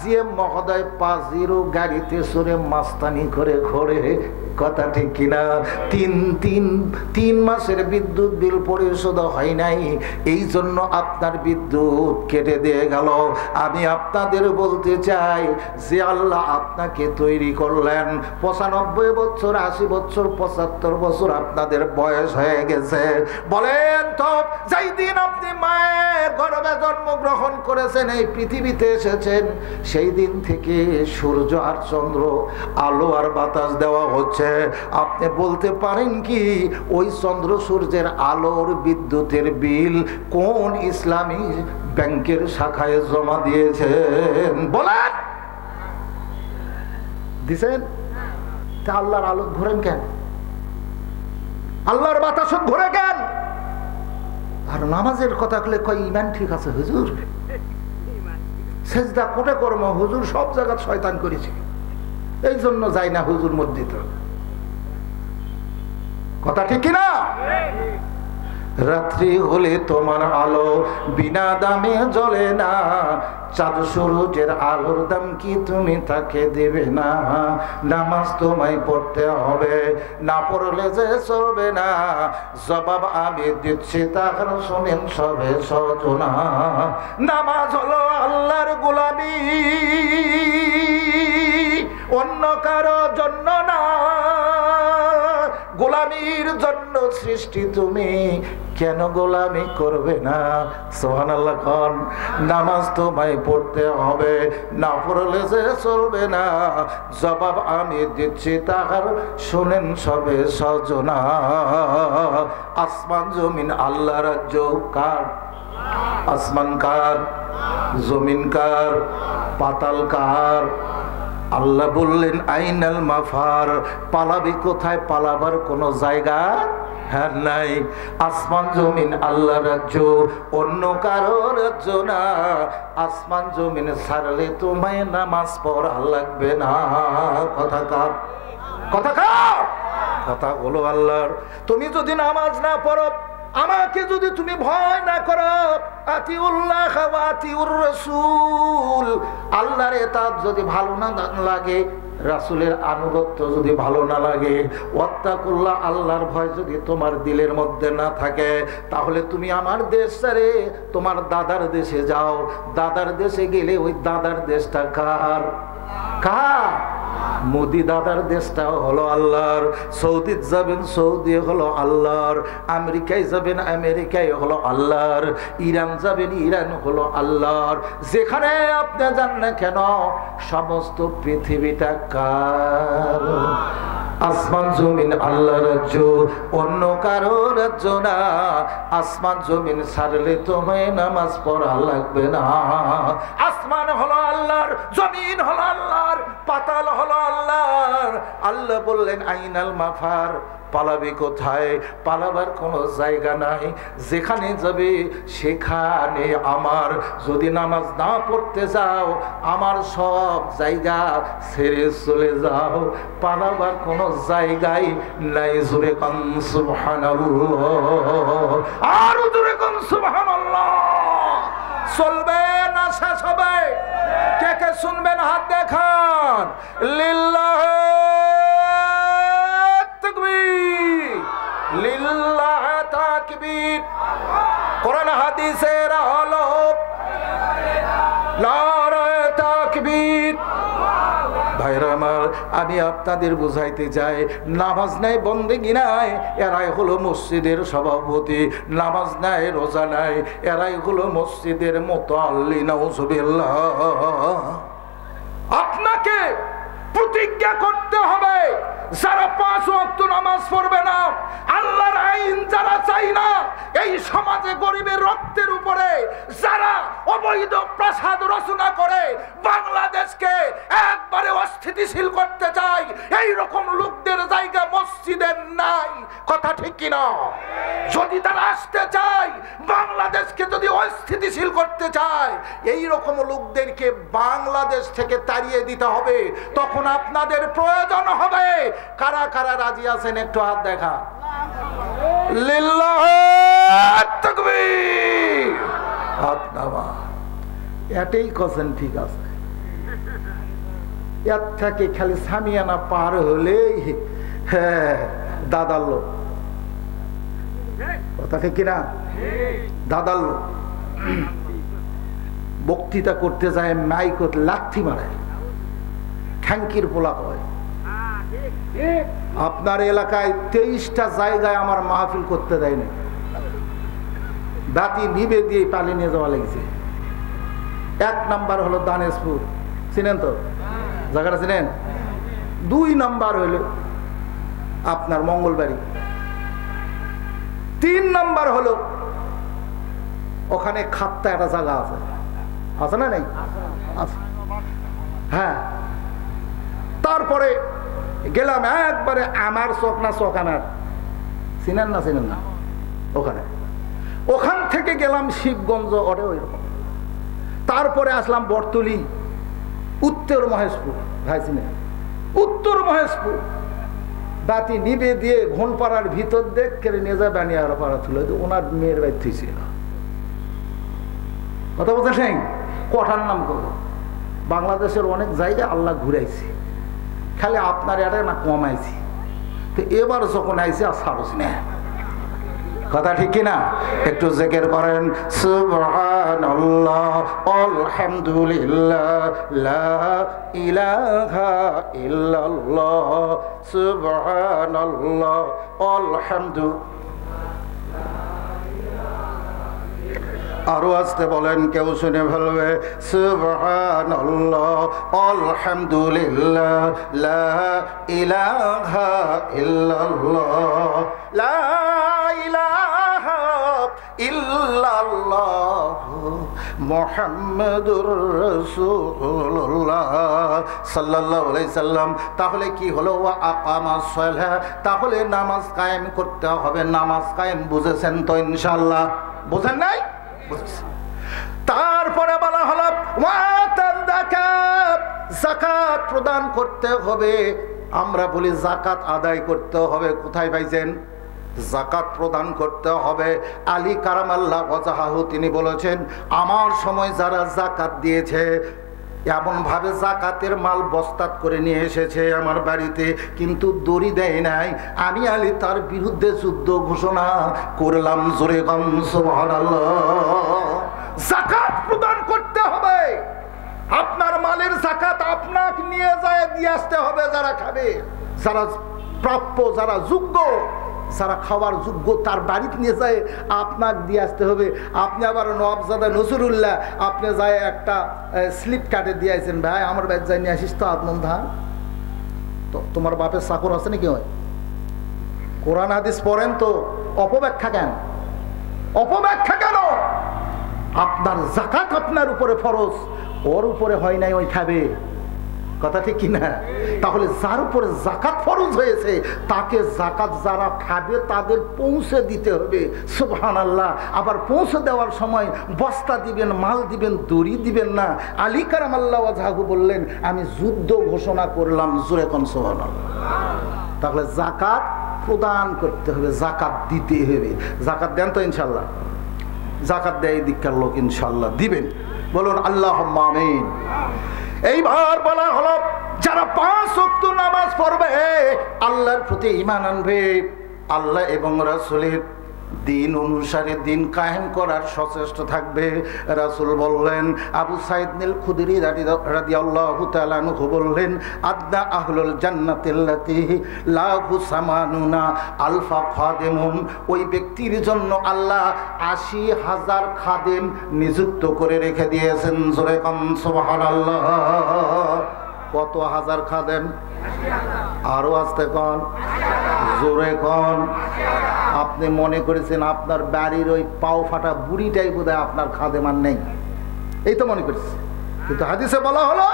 যে মহোদয় 5-0 গাড়িতে চড়ে মাস্তানি করে ঘোরে, কথা ঠিক কিনা? 3 মাসের বিদ্যুৎ বিল পরিশোধ হয় নাই, এই জন্য আপনার বিদ্যুৎ কেটে দিয়ে গেল। আমি আপনাদের বলতে চাই যে আল্লাহ আপনাকে তৈরি করলেন, 95 বছর, 80 বছর, 75 বছর আপনাদের বয়স হয়ে গেছে। বলেন তো, যেই দিন আপনি মায়ের গর্ভে জন্মগ্রহণ করেছেন, এই পৃথিবীতে এসেছেন, সেই দিন থেকে সূর্য আর চন্দ্র, আলো আর বাতাস দেওয়া হচ্ছে। আপনি বলতে পারেন কি ওই চন্দ্র সূর্যের আলোর বিদ্যুতের বিল কোন ইসলামী ব্যাংকের শাখায় জমা দিয়েছেন? বলেন, দিছেন? তা আল্লাহর আলো ঘোরেন কেন? আল্লাহর বাতাস ঘোরে কেন? আর নামাজের কথা বলে কয় ইমান ঠিক আছে হুজুর, সেজদা কোটে কর্ম হুজুর সব জায়গা শয়তান করেছে, এই জন্য যাই না হুজুর মসজিদ। কথা ঠিক কিনা? রাত্রি হলে তোমার আলো বিনা দামে জ্বলে না, চাঁদ সূরজের আলোর দাম কি তুমি তাকে দেবে না? নামাজ তোমায় পড়তে হবে, না পড়লে যে চলবে না, জবাব আমি দিচ্ছি তাহার শোনেন সবে সজনা। নামাজ হলো আল্লাহর গোলামি, অন্য কারো জন্য না, গোলামির জন্য সৃষ্টি তুমি, কেন গোলামি করবে না? সুবহানাল্লাহ কোন। নামাজ তোমায় পড়তে হবে, না পড়লে যে চলবে না, জবাব আমি দিচ্ছি তাহার শুনেন সবে সজনা। আসমান জমিন আল্লাহ রাজ্য কার? আসমান কার? জমিন কার? পাতাল কার? আল্লাহ বললেন আইনাল মাফার, পালাবি কোথায়? পালাবার কোনো জায়গা হ্যাঁ নাই। আসমান জমিন আল্লাহ রাজ্য, অন্য কারো রাজ্য না। আসমান জমিন ছাড়লে তোমায় নামাজ পড়া লাগবে না। কথা কার? কথা কার? কথা হলো আল্লাহর। তুমি যদি নামাজ না পড়ো, আমাকে যদি তুমি ভয় না করো, আতিউল্লাহ ওয়া আতিউর রাসূল, আল্লাহর ইতাআত যদি ভালো না লাগে, রাসূলের আনুগত্য যদি ভালো না লাগে, ওয়াত্তাকুল্লাহ, আল্লাহর ভয় যদি তোমার দিলের মধ্যে না থাকে, তাহলে তুমি আমার দেশ ছেড়ে তোমার দাদার দেশে যাও। দাদার দেশে গেলে ওই দাদার দেশটা কার? কার? মোদি দাদার দেশটা হলো আল্লাহর। সৌদি যাবেন, সৌদি হলো আল্লাহর। আমেরিকায় যাবেন, আমেরিকায় হলো আল্লাহর। ইরান যাবেন, ইরান হলো আল্লাহর। যেখানে আপনি যান না কেন, সমস্ত পৃথিবীটা কার? আসমান জমিন আল্লাহ রাজ্য, অন্য কারো রাজ্য না। আসমান জমিন ছাড়লে তোমায় নামাজ পড়া লাগবে না। আসমান হলো আল্লাহর, জমিন হলো আল্লাহর, পাতাল হলো আল্লাহর। আল্লাহ বললেন আইনাল মাফার, পালাবে কোথায়? পালাবার কোনো জায়গা নাই। যেখানে যাবে সেখানে আমার। যদি নামাজ না পড়তে যাও, আমার সব জায়গা ছেড়ে চলে যাও। পালাবার কোনো জায়গায় নাই। জোরে কোন সুবহানাল্লাহ, আর জোরে কোন সুবহানাল্লাহ। চলবে না শেষ হবে? কে কে শুনবেন হাত দেখান। লিল্লাহ তাকবীর, লিল্লাহ তাকবীর। কোরআন হাদিসের আলো, নারায়ে তাকবীর। ভাইরা আমার, আমি আপনাদের বুঝাইতে চাই, নামাজ নাই, বন্দেগী নাই, এরাই হলো মসজিদের সভাপতি। নামাজ নাই, রোজা নাই, এরাই হলো মসজিদের মুতাল্লি। নাউজুবিল্লাহ। আপনাকে প্রতিজ্ঞা করতে হবে, যারা 5 ওয়াক্ত নামাজ পড়বে না, আল্লাহর আইন যারা চাই না, এই সমাজে গরিবের রক্তের উপরে যারা অবৈধ প্রাসাদ রচনা করে বাংলাদেশকে একবারে অস্থিতিশীল করতে চায়, এই রকম লোকদের জায়গা মসজিদের নাই। কথা ঠিক কিনা? যদি তারা আসতে চায়, বাংলাদেশকে যদি অস্থিতিশীল করতে চায়, এই রকম লোকদেরকে বাংলাদেশ থেকে তাড়িয়ে দিতে হবে। তখন আপনাদের প্রয়োজন হবে। কারা কারা রাজি আছেন একটু হাত দেখা। লিল্লাহ তাকবীর। হাত নামা। এটাই কথা ঠিক আছে। এর থেকে খালি সামিয়ানা পার হলেই হ্যাঁ দাদার লোক। কথা ঠিক কিনা? দাদার লোক বক্তৃতা করতে যায়, মাইক লাথি মারে, ঠ্যাঙ্কির পোলা কয়। আপনার এলাকায় 23টা জায়গায় আমার মাহফিল করতে দেয়নি। বাতি নিবে দিয়ে পালিয়ে নিয়ে যাওয়া লেগেছে। 1 নাম্বার হলো দানেশপুর, চিনেন তো জায়গাটা? চিনেন? 2 নাম্বার হলো আপনার মঙ্গলবাড়ি। 3 নাম্বার হলো ওখানে খাত্তা একটা জায়গা আছে, আছে না? নেই? হ্যাঁ। তারপরে গেলাম একবারে আমার চক না চক আমার, চিনেন না? চিনেন না? ওখানে, ওখান থেকে গেলাম শিবগঞ্জ, ওরে ওই রকম। তারপরে আসলাম বরতলি, উত্তর মহেশপুর। ভাই চিনেন? উত্তর মহেশপুর বাতি নিবে দিয়ে ঘন পাড়ার ভিতর দেখ কেড়ে নিয়ে যায় বানিয়ার পাড়া তুলে ওনার মেয়ের বাড়ি থুইছিল। কথা বলতেছেন কঠার নাম করবো বাংলাদেশের অনেক জায়গায় আল্লাহ ঘুরাইছি, খালি আপনার এটা না কমাইছি। তো এবার যখন আইসি আর সারস না, কথা ঠিক কিনা? একটু জিকির করেন সুবহানাল্লাহ আলহামদুলিল্লাহ লা ইলাহা ইল্লাল্লাহ সুবহানাল্লাহ আলহামদুলিল্লাহ। আরো আসতে বলেন, কেউ শুনে ফেলবে। সুবহানাল্লাহ আলহামদুলিল্লাহ লা ইলাহা ইল্লাল্লাহ লা ইলাহা ইল্লাল্লাহ মুহাম্মাদুর রাসূলুল্লাহ সাল্লাল্লাহু আলাইহি সাল্লাম। তাহলে কি হলো? ওয়া আকামাস সালাহ, তাহলে নামাজ কায়েম করতে হবে। নামাজ কায়েম বুঝেছেন তো ইনশাআল্লাহ? বুঝেন নাই? তারপরে বলা হলো যাকাত প্রদান করতে হবে। আমরা বলি যাকাত আদায় করতে হবে। কোথায় পাইছেন? যাকাত প্রদান করতে হবে। আলী কারামাল্লাহ ওয়াজহাহু তিনি বলেছেন, আমার সময় যারা যাকাত দিয়েছে এমন ভাবে যাকাতের মাল বস্তাত করে নিয়ে এসেছে আমার বাড়িতে, কিন্তু দড়ি দেয় নাই, আমি আলী তার বিরুদ্ধে যুদ্ধ ঘোষণা করলাম। জোরে গান সুবহানাল্লাহ। যাকাত প্রদান করতে হবে। আপনার মালের যাকাত আপনাকে নিয়ে যায় দিয়ে আসতে হবে। যারা খাবে, যারা প্রাপ্য, যারা যোগ্য, যারা খাওয়ার যোগ্য, তার বাড়িতে নিয়ে যায় আপনাকে দিয়ে আসতে হবে। আপনি আবার নওয়াবজাদা নসরুল্লাহ আপনি যায় একটা স্লিপ কাটে দিয়ে আসেন, ভাই আমার বাড়ি যাই নিয়ে আসিস তো আত্মন ধান। তো তোমার বাপের চাকর আছে নাকি? হয় কোরআন হাদিস পড়েন তো, অপব্যাখ্যা কেন? অপব্যাখ্যা কেন? আপনার যাকাত আপনার উপরে ফরজ, ওর উপরে হয় নাই, ওই খাবে। কথা ঠিক কিনা? তাহলে যার উপরে যাকাত ফরজ হয়েছে তাকে যাকাত যারা খাবে তাদের পৌঁছে দিতে হবে। সুবহানাল্লাহ। আবার পৌঁছে দেওয়ার সময় বস্তা দিবেন, মাল দিবেন, দড়ি দিবেন না। আলী কারামাল্লাহ ওয়াজহাহু বললেন, আমি যুদ্ধ ঘোষণা করলাম। জোরে কোন সুবহানাল্লাহ। তাহলে যাকাত প্রদান করতে হবে, যাকাত দিতে হবে। যাকাত দেন তো ইনশাআল্লাহ? যাকাত দেয় দিককার লোক ইনশাআল্লাহ দিবেন। বলুন আল্লাহুম্মা আমিন। এইবার বলা হলো যারা 5 ওয়াক্ত নামাজ পড়বে, আল্লাহর প্রতি ঈমান আনবে, আল্লাহ এবং রাসূলের দিন অনুসারে দিন কায়েম করার সচেষ্ট থাকবে। রাসূল বললেন, আবু সাঈদ আল খুদরি রাদিয়াল্লাহু তাআলা আনহু বললেন, আদনা আহলুল জান্নাতিল্লাতী লাহু সামানুনা আলফা খাদেমুন, ওই ব্যক্তির জন্য আল্লাহ ৮০,০০০ খাদেম নিযুক্ত করে রেখে দিয়েছেন। জোরে কান সুবহানাল্লাহ। কত হাজার খাদেম? আরো আসতে কন, জোরে কন। আপনি মনে করেছেন আপনার বাড়ির ওই পাও ফাটা বুড়িটাই বোধহয় আপনার খাদেমান নেই, এই তো মনে করছে। কিন্তু হাদিসে বলা হলো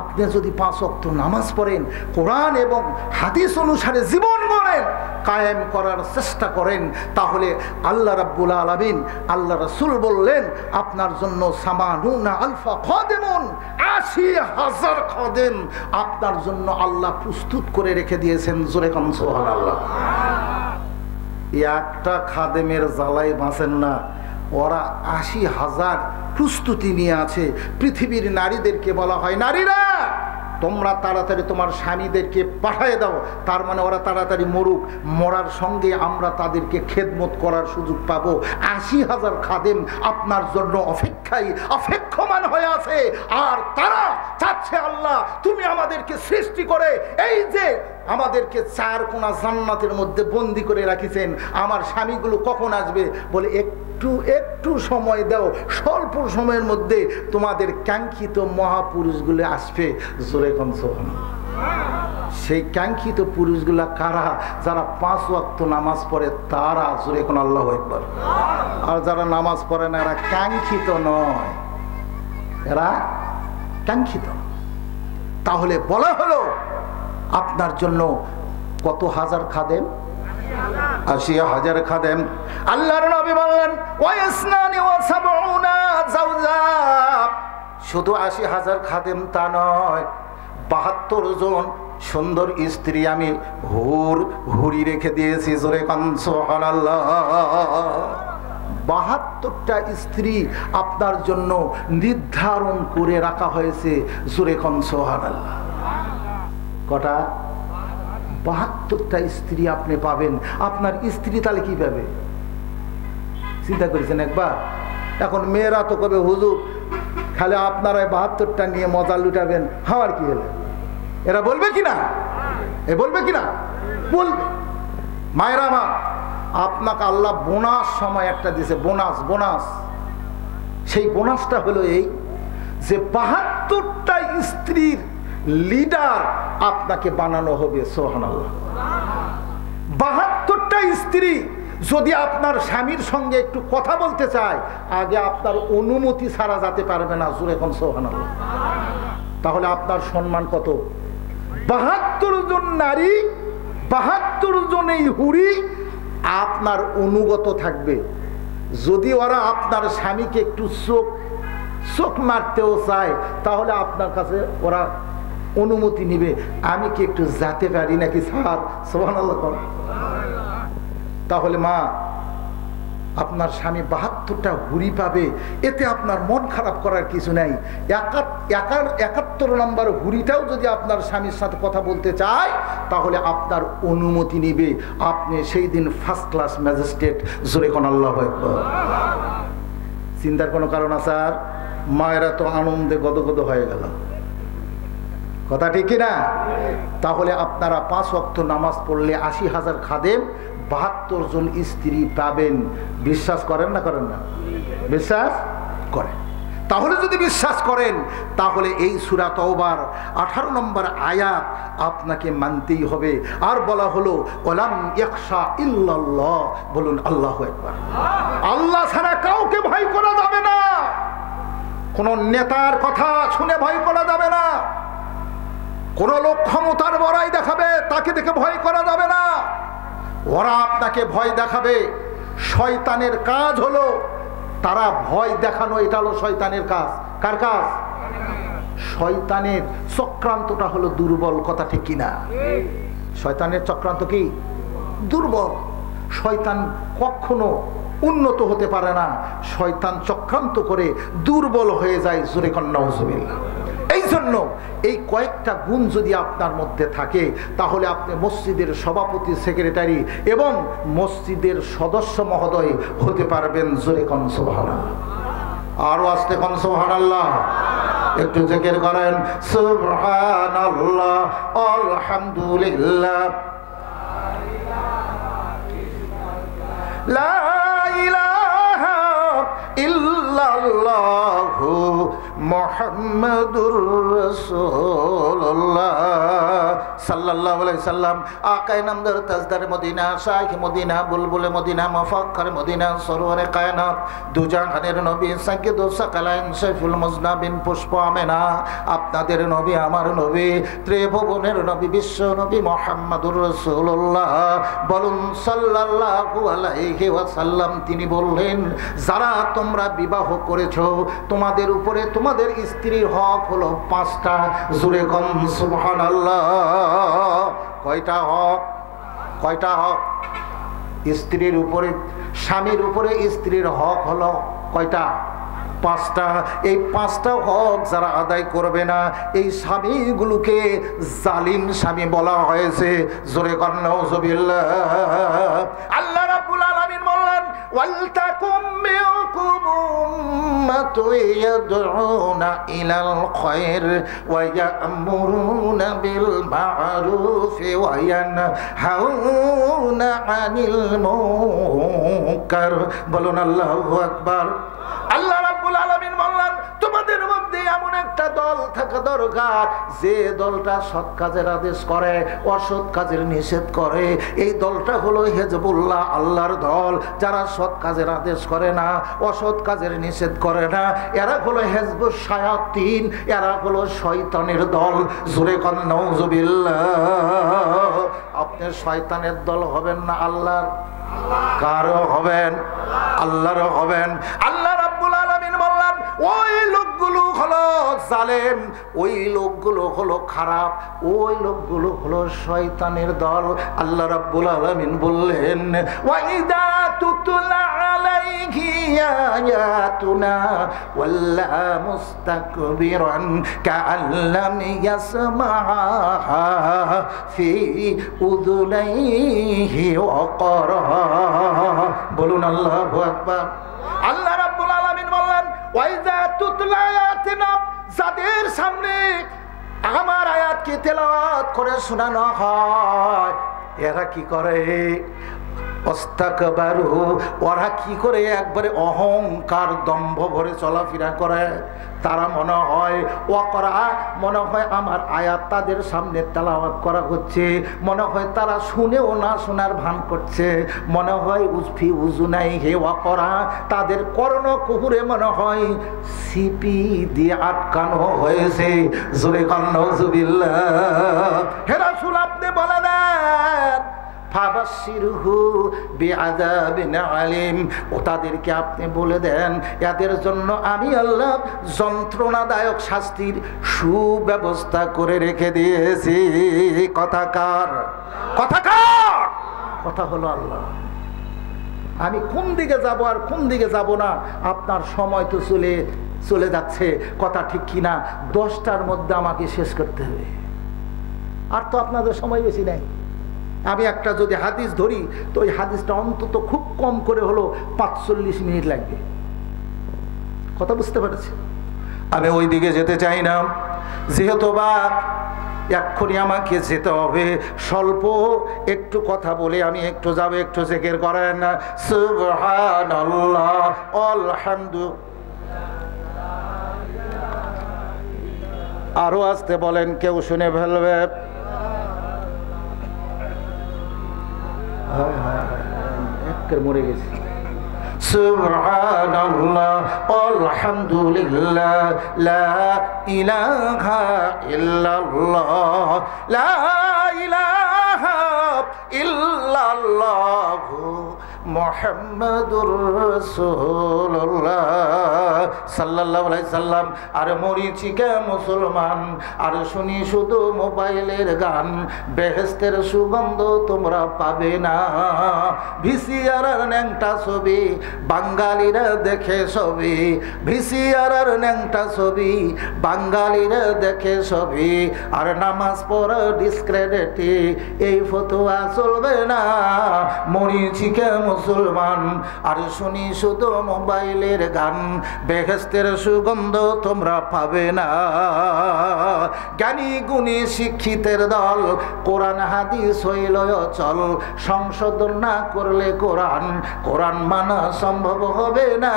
আপনি যদি 5 ওয়াক্ত নামাজ পড়েন, কোরআন এবং হাদিস অনুসারে জীবন গড়েন, কায়েম করার চেষ্টা করেন, তাহলে আল্লাহ রাব্বুল আলামিন, আল্লাহ রাসূল বললেন আপনার জন্য সামানুনা আলফা খাদেমুন, ৮০,০০০ খাদেম আপনার জন্য আল্লাহ প্রস্তুত করে রেখে দিয়েছেন। জোরে কান সুবহানাল্লাহ। একটা খাদেমের জ্বালাই বাঁচেন না, ওরা ৮০,০০০ প্রস্তুতি নিয়ে আছে। পৃথিবীর নারীদেরকে বলা হয়, নারীরা তোমরা তাড়াতাড়ি তোমার স্বামীদেরকে পাঠিয়ে দাও, তার মানে ওরা তাড়াতাড়ি মরুক, মরার সঙ্গে আমরা তাদেরকে খেদমত করার সুযোগ পাবো। ৮০,০০০ খাদেম আপনার জন্য অপেক্ষমান হয়ে আছে। আর তারা চাচ্ছে আল্লাহ তুমি আমাদেরকে সৃষ্টি করে এই যে আমাদেরকে 4 কোণা জান্নাতের মধ্যে বন্দি করে রাখিছেন, আমার স্বামীগুলো কখন আসবে? বলে একটু সময় দাও, স্বল্প সময়ের মধ্যে তোমাদের কাঙ্ক্ষিত মহাপুরুষগুলো আসবে। জোরে কোন সুবহানাল্লাহ। সেই কাঙ্ক্ষিত পুরুষগুলা কারা? যারা 5 ওয়াক্ত নামাজ পড়ে তারা। জোরে কোন আল্লাহু আকবার। আর যারা নামাজ পড়ে না এরা কাঙ্ক্ষিত নয়, এরা কাঙ্ক্ষিত। তাহলে বলা হলো আপনার জন্য কত হাজার খাদেম? ৮০,০০০ খাদেম। আল্লাহর নবী বললেন ওয়াসনানি ওয়া সাবউনা যাওজা, শুধু ৮০,০০০ খাদেম তা নয়, ৭২ জন সুন্দর স্ত্রী আমি হুরি রেখে দিয়েছি। জোরে কান সুবহানাল্লাহ। 72টা স্ত্রী আপনার জন্য নির্ধারণ করে রাখা হয়েছে। জোরে কান সুবহানাল্লাহ। কটা? 72টা স্ত্রী আপনি পাবেন। আপনার স্ত্রী তাহলে কি পাবে চিন্তা করেছেন একবার? এখন মেয়েরা তো কবে হুজুর খালি আপনারা 72টা নিয়ে মজা লুটাবেন, আমার কি হলো? এরা বলবে কিনা? বলবে কিনা? বলবে। মায়েরা আমার, আপনাকে আল্লাহ বোনাস সময় একটা দিয়েছে, বোনাস। সেই বোনাসটা হলো এই যে 72টা স্ত্রীর লিডার আপনাকে বানানো হবে। সুবহানাল্লাহ। 72টা স্ত্রী যদি আপনার স্বামীর সঙ্গে একটু কথা বলতে চায়, আগে আপনার অনুমতি ছাড়া যেতে পারবে না। জোরে কোন সুবহানাল্লাহ। তাহলে আপনার সম্মান কত? 72 জন নারী, 72 জন এই হুরি আপনার অনুগত থাকবে। যদি ওরা আপনার স্বামীকে একটু চোখ মারতেও চায়, তাহলে আপনার কাছে ওরা অনুমতি নিবে, আমি কি একটু যেতে পারি নাকি স্যার? সুবহানাল্লাহ। তাহলে মা, আপনার স্বামী 72টা হুরি পাবে, এতে আপনার মন খারাপ করার কিছু নাই। 71 নম্বর হুরিটাও যদি আপনার স্বামীর সাথে কথা বলতে চায়, তাহলে আপনার অনুমতি নিবে। আপনি সেই দিন ফার্স্ট ক্লাস ম্যাজিস্ট্রেট। জোরে কোন আল্লাহু আকবার। চিন্তার কোনো কারণ আছে? আর মায়েরা তো আনন্দে গদগদ হয়ে গেল। কথা ঠিক কিনা? তাহলে আপনারা 5 ওয়াক্ত নামাজ পড়লে 80,000 খাদেম, 72 জন স্ত্রী পাবেন। বিশ্বাস করেন না করেন না? বিশ্বাস করেন। তাহলে যদি বিশ্বাস করেন, তাহলে এই সূরা তাওবার 18 নম্বর আয়াত আপনাকে মানতেই হবে। আর বলা হলো ওয়ালাম ইয়াখশা ইল্লাল্লাহ। বলুন আল্লাহু আকবার। আল্লাহ ছাড়া কাউকে ভয় করা যাবে না। কোন নেতার কথা শুনে ভয় করা যাবে না। কোন লোক ক্ষমতার বড়াই দেখাবে, তাকে দেখে ভয় করা যাবে না। ওরা আপনাকে ভয় দেখাবে। শয়তানের কাজ হলো তারা ভয় দেখানো। এটা হলো শয়তানের কাজ। কার কাজ? শয়তানের চক্রান্তটা হলো দুর্বল। কথা ঠিক কিনা? শয়তানের চক্রান্ত কি? দুর্বল। শয়তান কখনো উন্নত হতে পারে না। শয়তান চক্রান্ত করে দুর্বল হয়ে যায়। জোরে কন নাউজুবিল্লাহ। এই জন্য এই কয়েকটা গুণ যদি আপনার মধ্যে থাকে, তাহলে আপনি মসজিদের সভাপতি, সেক্রেটারি এবং মসজিদের সদস্য মহোদয় হতে পারবেন। জোরে কোন সুবহানাল্লাহ। আরো আস্তে কোন সুবহানাল্লাহ। একটু জিকির করেন সুবহানাল্লাহ, আলহামদুলিল্লাহ, লা ইলাহা ইল্লাল্লাহু মুহাম্মাদুর রাসূলুল্লাহ সাল্লাল্লাহু আলাইহি সাল্লাম। আকায়ে নামদার তাজদার মদিনা, শাইখ মদিনা, বুলবুলে মদিনা, মুফাক্কার মদিনা, সরওয়ারে কায়নাত, দুজাহানের নবী, সাইয়্যিদুস সাকালাইন, সাইফুল মুজনাবিন, পুষ্প আমেনা, আপনাদের নবী, আমার নবী, ত্রিভুবনের নবী, বিশ্ব নবী মুহাম্মাদুর রাসূলুল্লাহ। বলুন সাল্লাল্লাহু আলাইহি ওয়াসাল্লাম। তিনি বললেন, যারা তোমরা বিবাহ করেছো, তোমাদের উপরে তোমাদের স্ত্রীর হক হলো 5টা। জোরে কোন সুবহানাল্লাহ। কয়টা হক? কয়টা হক? স্ত্রীর উপরে, স্বামীর উপরে স্ত্রীর হক হলো কয়টা? 5টা। এই 5টা হক যারা আদায় করবে না, এই স্বামীগুলোকে জালিম স্বামী বলা হয়েছে। জোরে কোন নাউজুবিল্লাহ। আল্লাহ রাব্বুল আলামিন বললেন, ওয়ালতাকুম মিনকুম উম্মাতুন ইয়াদউনা ইলাল খায়র ওয়া ইয়া'মুরুনা বিল মা'রুফি ওয়া ইয়ানহাউনা আনিল মুনকার। বলুন আল্লাহু আকবার। আল্লাহ রাব্বুল আলামিন বললেন, তোমাদের মধ্যে এমন একটা দল থাকা দরকার যে দলটা সৎ কাজের আদেশ করে, অসৎ কাজের নিষেধ করে। এই দলটা হলো হিজবুল্লাহ, আল্লাহর দল। যারা সৎ কাজের আদেশ করে না, অসৎ কাজের নিষেধ করে না, এরা হলো হিজবুশ শায়াতিন, এরা হলো শয়তানের দল। জোরে কোন নাউজুবিল্লাহ। আপনি শয়তানের দল হবেন না আল্লাহর? কারো হবেন? আল্লাহর হবেন। আল্লাহ রাব্বুল আলামিন বললেন, ওই লোকগুলো হলো জালেম, ওই লোকগুলো হলো খারাপ, ওই লোকগুলো হলো শয়তানের দল। আল্লাহ রাব্বুল আলামিন বললেন ওয়াইদা তুতলা আলাইহি আয়াতুনা ওয়াল্লা মুস্তাকবিরান কাআল্লাম ইয়াসমাআহা ফি উযুনাইহি ওয়াকরা। বলুন আল্লাহু আকবার। আল্লাহ রাব্বুল আলামিন বললেন ওয়াইদা তুতলা আয়াতুনা, যাদের সামনে আমার আয়াতকে তেলাওয়াত করে শোনানো হয় এরা কি করে? অস্তাকবারু, ওরা কি করে? একবারে অহংকার দম্ভ ভরে চলাফেরা করে। তারা মনে হয় ওয়াকরা, মনে হয় আমার আয়াত তাদের সামনে তেলাওয়াত করা হচ্ছে, মনে হয় তারা শুনেও না শোনার ভান করছে, মনে হয় উজফি উজুনাই হে ওয়াকরা, তাদের কর্ণ কুহুরে মনে হয় সিপি দিয়ে আটকানো হয়েছে। জোরে কান্না নাউজুবিল্লাহ। হে রাসূল আপনি বলে দেন ফাবাশশিরহু বিআযাবিন আলীম, ও তাদেরকে আপনি বলে দেন এদের জন্য আমি আল্লাহ যন্ত্রণাদায়ক শাস্তির সুব্যবস্থা করে রেখে দিয়েছি। কথা কার? কথা কার? কথা হলো আল্লাহ। আমি কোন দিকে যাব আর কোন দিকে যাব না আপনার সময় তো চলে যাচ্ছে, কথা ঠিক কিনা? 10টার মধ্যে আমাকে শেষ করতে হবে, আর তো আপনাদের সময় বেশি নেই। আমি একটা যদি হাদিস ধরি তো ওই হাদিসটা অন্তত খুব কম করে হলো 45 মিনিট লাগবে। কথা বুঝতে পেরেছি? আমি ওই দিকে যেতে চাই না, যেহেতু বা এক্ষুনি আমাকে যেতে হবে। স্বল্প একটু কথা বলে আমি একটু যাব, একটু জিকির করেন সুবহানাল্লাহ আলহামদুলিল্লাহ। আরো আসতে বলেন, কেউ শুনে ফেলবে। মরে গেছে। সুবহানাল্লাহ আলহামদুলিল্লাহ লা ইলাহা ইল্লাল্লাহ লা ইলাহা ইল্লাল্লাহ মুহাম্মাদুর রাসূলুল্লাহ সাল্লাল্লাহু আলাইহি সাল্লাম। আর মরিচিকা মুসলমান, আর শুনি শুধু মোবাইলের গান, বেহেশতের সুগন্ধ তোমরা পাবে না। ভিসিআর আর ন্যাংটা ছবি বাঙালিরা দেখে ছবি, ভিসিআর আর ন্যাংটা ছবি বাঙালিরা দেখে ছবি, আর নামাজ পড়া ডিসক্রেডিটি, এই ফতোয়া চলবে না। মরিচিকা মুসলমান, আর শুনি শুধু মোবাইলের গান, বেহেশতের সুগন্ধ তোমরা পাবে না। জ্ঞানী গুণী শিক্ষিতের দল, কোরআন হাদিস হইল চল, সংশোধন না করলে কোরআন মানা সম্ভব হবে না।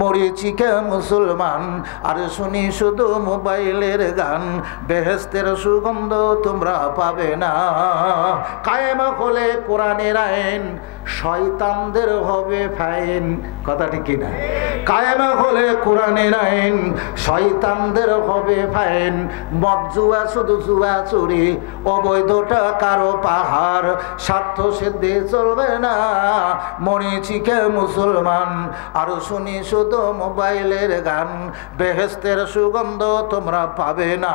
মরিচিকা মুসলমান, আর শুনি শুধু মোবাইলের গান, বেহেশতের সুগন্ধ তোমরা পাবে না। কায়েম হলে কোরআনের আইন, শয়তানদের হবে ফাইন। কথা ঠিক কিনা? কায়েম হলে কোরআনের আইন, শয়তানদের হবে ফাইন। মদ জুয়া শুধু জুয়া চুরি, অবৈধটা কারো পাহাড়, স্বার্থ সিদ্ধি চলবে না। মরিচিকা মুসলমান, আর শুনি শুধু মোবাইলের গান, বেহেশতের সুগন্ধ তোমরা পাবে না।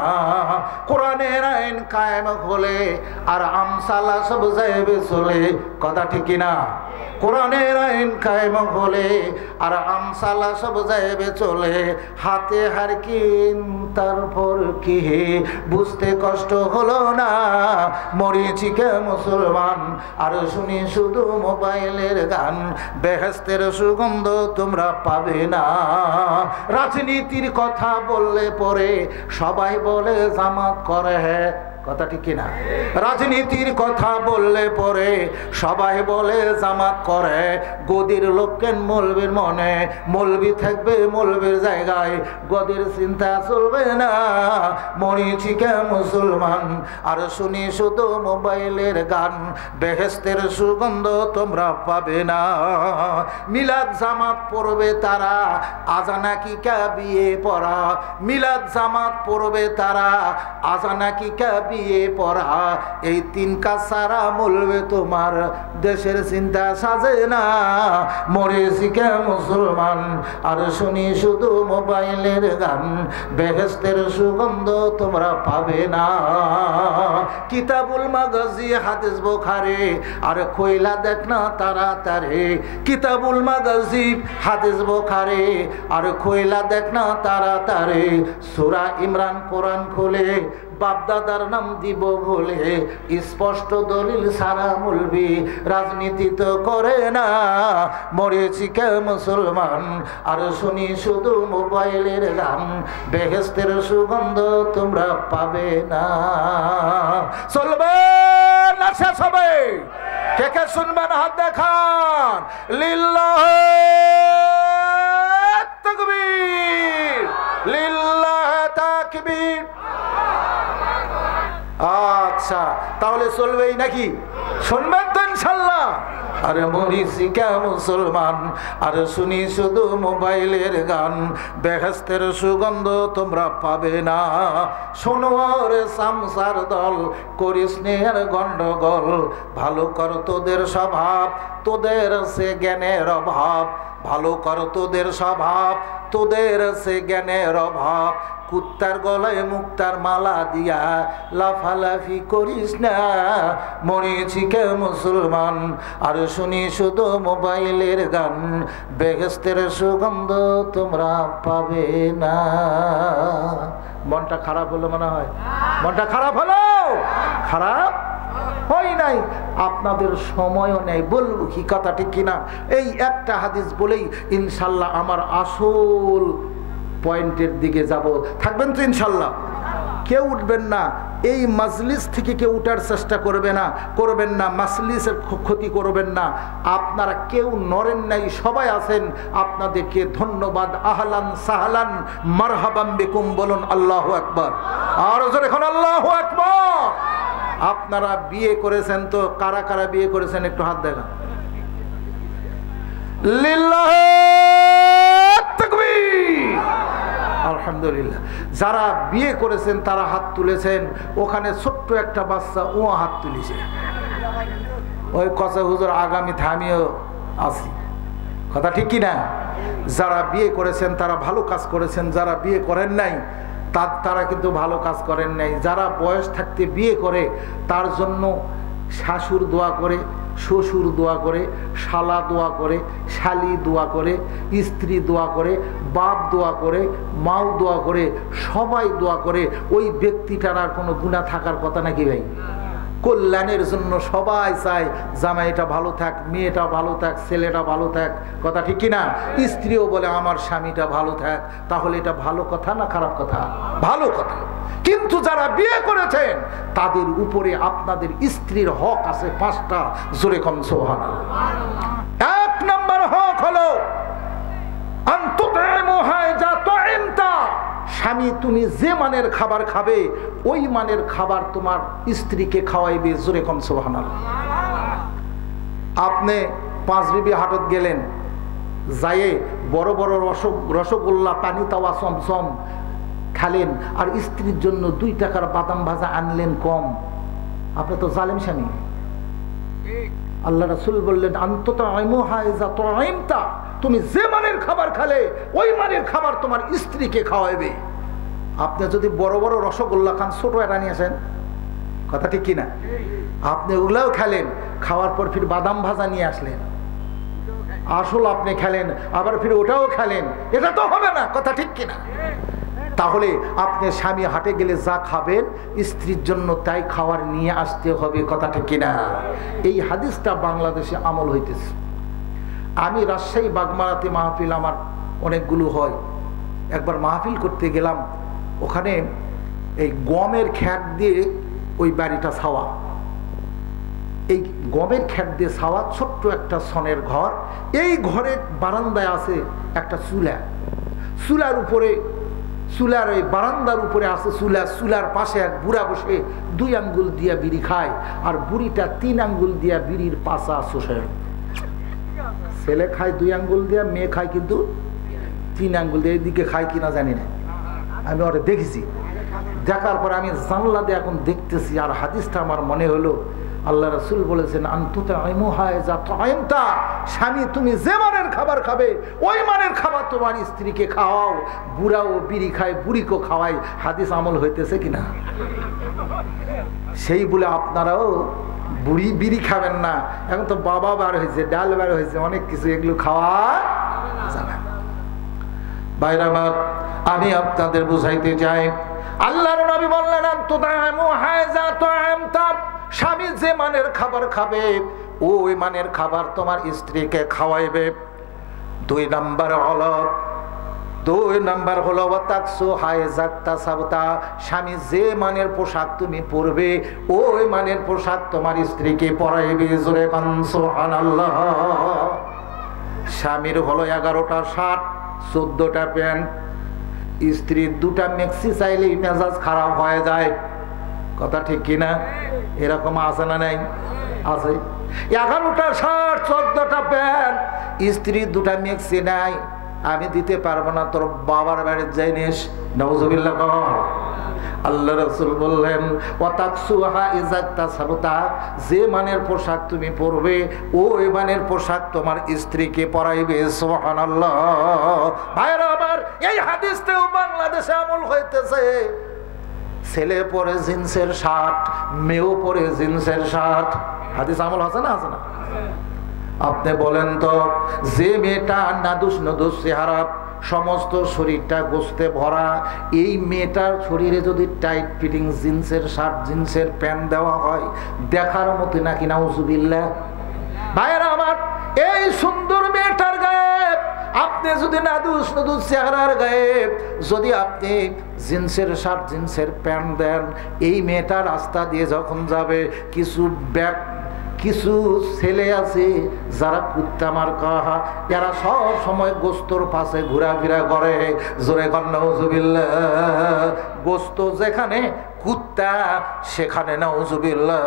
কোরআনের আইন কায়েম হলে আর আমসালা সব যাইবে চলে। কথা ঠিক কিনা? কোরআনের আইন কায়েম হলে আর আমসালা সব যাইবে চলে। হাতে হার কিন তারপর কি বুঝতে কষ্ট হলো না। মরিচিকা মুসলমান, আর শুনি শুধু মোবাইলের গান, বেহেশতের সুগন্ধ তোমরা পাবে না। রাজনীতির কথা বললে পরে সবাই বলে জামাত করে, হ্যাঁ কথা ঠিক কিনা? রাজনীতির কথা বললে পরে সবাই বলে জামাত করে। গদির লোককে মৌলবীর মনে, মৌলবী থাকবে মৌলবীর জায়গায়, গদির চিন্তা চলবে না। মরিচিকা মুসলমান, আর শুনি শুধু মোবাইলের গান, বেহেশতের সুগন্ধ তোমরা পাবে না। মিলাদ জামাত পড়বে তারা, আজানাকিকা বিয়ে পড়া। মিলাদ জামাত পড়বে তারা, আজানাকিকা বিয়ে পড়া, এই 3 কাজ ছাড়া মূলবে তোমার দেশের চিন্তা সাজে না। মরেছি কে মুসলমান আর শুনি শুধু মোবাইলের গান, বেহেশতের সুগন্ধ তোমরা পাবে না। কিতাবুল মাগাজি হাদিস বুখারী আর কইলা দেখ না তাড়াতাড়ি, কিতাবুল মাগাজি হাদিস বুখারী আর কইলা দেখ না তাড়াতাড়ি। সূরা ইমরান কোরআন খুলে বাপদাদার নাম দিব বলে স্পষ্ট দলিল সারা মূলবি রাজনীতি তো করে না। মরেছি কে মুসলমান আর শুনি শুধু মোবাইলের গান, বেহেশতের সুগন্ধ তোমরা পাবে না। চলবে না শেষ হবে? কে কে শুনবেন হাত দেখান। লিল্লাহ তাকবীর, লিল্লাহ তাকবীর। আচ্ছা, তাহলে চলবেই নাকি? শুনবেন তো ইনশাল্লাহ? আরে মরিছি কে মুসলমান আর শুনি শুধু মোবাইলের গান, বেহেশতের সুগন্ধ তোমরা পাবে না। শোনো রে সামসার দল, করিস নে আর গন্ডগোল, ভালো কর তোদের স্বভাব, তোদের সে জ্ঞানের অভাব। ভালো কর তোদের স্বভাব, তোদের সে জ্ঞানের অভাব। কুত্তার গলায় মুক্তার মালা দিয়া লাফালাফি করিস না। মরেছি কে মুসলমান আর শুনি শুধু মোবাইলের গান, বেহেশতের সুগন্ধ তোমরা পাবে না। মনটা খারাপ হলো মনে হয়? মনটা খারাপ হলো? খারাপ হয় নাই, আপনাদের সময়ও নেই। বলবো কি কথা ঠিক কিনা? এই একটা হাদিস বলেই ইনশাল্লাহ আমার আসল পয়েন্টের দিকে যাব। থাকবেন তো ইনশাল্লাহ? কেউ উঠবেন না, এই মাজলিস থেকে কেউ উঠার চেষ্টা করবেন না, মাজলিসের ক্ষতি করবেন না। আপনারা কেউ নড়েন নাই, সবাই আছেন, আপনাদেরকে ধন্যবাদ। আহলান সাহলান মারহাবান বিকুম বলুন আল্লাহু আকবার। আর এখন আল্লাহু আকবার। আপনারা বিয়ে করেছেন তো কারা কারা বিয়ে করেছেন একটু হাত দেখান। লিল্লাহ তাকবীর। আলহামদুলিল্লাহ। যারা বিয়ে করেছেন তারা হাত তুলেছেন। ওখানে ছোট্ট একটা বাচ্চা ও হাত তুলেছে। ওই কচা হুজুর আগামী থামিও আছি, কথা ঠিক কিনা? যারা বিয়ে করেছেন তারা ভালো কাজ করেছেন, যারা বিয়ে করেন নাই তারা কিন্তু ভালো কাজ করেন নাই। যারা বয়স থাকতে বিয়ে করে তার জন্য শাশুর দোয়া করে, শ্বশুর দোয়া করে, শালা দোয়া করে, শালি দোয়া করে, স্ত্রী দোয়া করে, বাপ দোয়া করে, মাও দোয়া করে, সবাই দোয়া করে। ওই ব্যক্তিটার আর কোনো গুনাহ থাকার কথা নাকি ভাই? কল্যাণের জন্য সবাই চায় জামাইটা ভালো থাক, মেয়েটা ভালো থাক, ছেলেটা ভালো থাক, কথা ঠিক কিনা? স্ত্রীও বলে আমার স্বামীটা ভালো থাক। তাহলে এটা ভালো কথা না খারাপ কথা? ভালো কথা। কিন্তু যারা বিয়ে করেছেন তাদের উপরে আপনাদের স্ত্রীর হক আছে 5টা। জোরে কম সুবহানাল্লাহ। 1 নম্বর হক হলো স্বামী তুমি যে মানের খাবার খাবে ওই মানের খাবার তোমার স্ত্রীকে খাওয়াইবে। জোরে কম সুবহানাল্লাহ। আপনি 5 বিবি হাটত গেলেন, যায়ে বড় বড় রসগোল্লা, পানি তাওয়া, চমচম খালেন, আর স্ত্রীর জন্য 2 টাকার বাদাম ভাজা আনলেন কম। আপনি তো জালেম স্বামী। আল্লাহ রাসূল বললেন আনতা আইমুহা ইযা তুআইমতা, তুমি যে মানের খাবার খালে ওই মানের খাবার তোমার স্ত্রীকে খাওয়াবে। আপনি যদি বড় বড় রসগোল্লা খান, ছোট একটা নিয়ে আসেন, কথা ঠিক কিনা? আপনি ওগুলাও খেলেন, খাওয়ার পর ফির বাদাম ভাজা নিয়ে আসলেন, আসল আপনি খেলেন, আবার ফির ওটাও খেলেন, এটা তো হবে না, কথা ঠিক কিনা? তাহলে আপনি স্বামী হাটে গেলে যা খাবেন স্ত্রীর জন্য তাই খাবার নিয়ে আসতে হবে, কথা ঠিক কিনা? এই হাদিসটা বাংলাদেশে আমল হইতেছে। আমি রাজশাহী বাগমারাতে মাহফিল আমার অনেকগুলো হয়। একবার মাহফিল করতে গেলাম, ওখানে এই গমের খ্যাট দিয়ে ওই বাড়িটা ছাওয়া, এই গমের খ্যাট দিয়ে ছাওয়া ছোট্ট একটা সনের ঘর। এই ঘরের বারান্দায় আছে একটা চুলা, চুলার উপরে, চুলার ওই বারান্দার উপরে আছে চুলা, চুলার পাশে এক বুড়া বসে 2 আঙ্গুল দিয়া বিড়ি খায়, আর বুড়িটা 3 আঙ্গুল দিয়া বিড়ির পাশা চষে। ছেলে খায় 2 আঙ্গুল দিয়া, মেয়ে খায় কিন্তু 3 আঙ্গুল দিয়ে। এদিকে খায় কিনা জানি না, আমি ওটা দেখেছি। দেখার পর আমি জানলা দিয়ে এখন দেখতেছি, আর হাদিসটা আমার মনে হলো আল্লাহ রাসূল বলেছেন স্বামী তুমি যে মানের খাবার খাবে ওই মানের খাবার তোমার স্ত্রীকে খাওয়াও। বুড়াও বিড়ি খায়, বুড়িকেও খাওয়াই। হাদিস আমল হইতেছে কিনা? সেই বলে আপনারাও বুড়ি বিড়ি খাবেন না। এখন তো বাবা বার হয়েছে, ডাল বার হয়েছে, অনেক কিছু, এগুলো খাওয়া যাবে। ভাইরা আমার, আমি আপনাদের বুঝাইতে চাই, আল্লাহর নবী বললেন স্বামী যে মানের খাবার খাবে ওই মানের খাবার তোমার স্ত্রীকে খাওয়াইবে। দুই নাম্বার হলো স্বামী যে মানের পোশাক তুমি পরবে ওই মানের পোশাক তোমার স্ত্রীকে পরাইবে। জোরে সুবহানাল্লাহ। স্বামীর হলো 11টা শার্ট, 14টা প্যান্ট, স্ত্রীর 2টা মেক্সি চাইলেই মেজাজ খারাপ হয়ে যায়। কথা ঠিক কিনা? এরকম আছে না? নাই? আছে। 11টা শার্ট, 14টা প্যান্ট, স্ত্রীর 2টা মেক্সি নাই, আমি দিতে পারবো না, তোর বাবার বাড়ির যাই নিস। নাউজুবিল্লাহ। আল্লাহ রাসূল বললেন যে মানের পোশাক তুমি পরবে ওই মানের পোশাক তোমার স্ত্রীকে পরাইবে। সুবহানাল্লাহ। ভাইরা আমার, এই হাদিসটাও বাংলাদেশে আমল হইতেছে। ছেলে পরে জিন্সের শার্ট, মেয়েও পরে জিন্সের শার্ট। হাদিস আমল আছে না? আছে না? আপনি বলেন তো, যে মেয়েটা নাদুস নদুস চেহারা, সমস্ত শরীরটা গোস্তে ভরা, এই মেয়েটার শরীরে যদি টাইট ফিটিং জিন্সের শার্ট, জিন্সের প্যান্ট দেওয়া হয়, দেখার মতো নাকি? নাউজুবিল্লাহ। ভাইরা আমার, এই সুন্দর মেয়েটার গায়ে আপনি যদি নাদুস নদুস চেহারার গায়ে যদি আপনি জিন্সের শার্ট, জিন্সের প্যান্ট দেন, এই মেয়েটা রাস্তা দিয়ে যখন যাবে, কিছু ছেলে আছে যারা কুত্তা মার্কা, এরা সব সময় গোস্তর পাশে ঘোরাফেরা করে। জোরে নাউজুবিল্লাহ। গোস্ত যেখানে কুত্তা সেখানে নাউজুবিল্লাহ।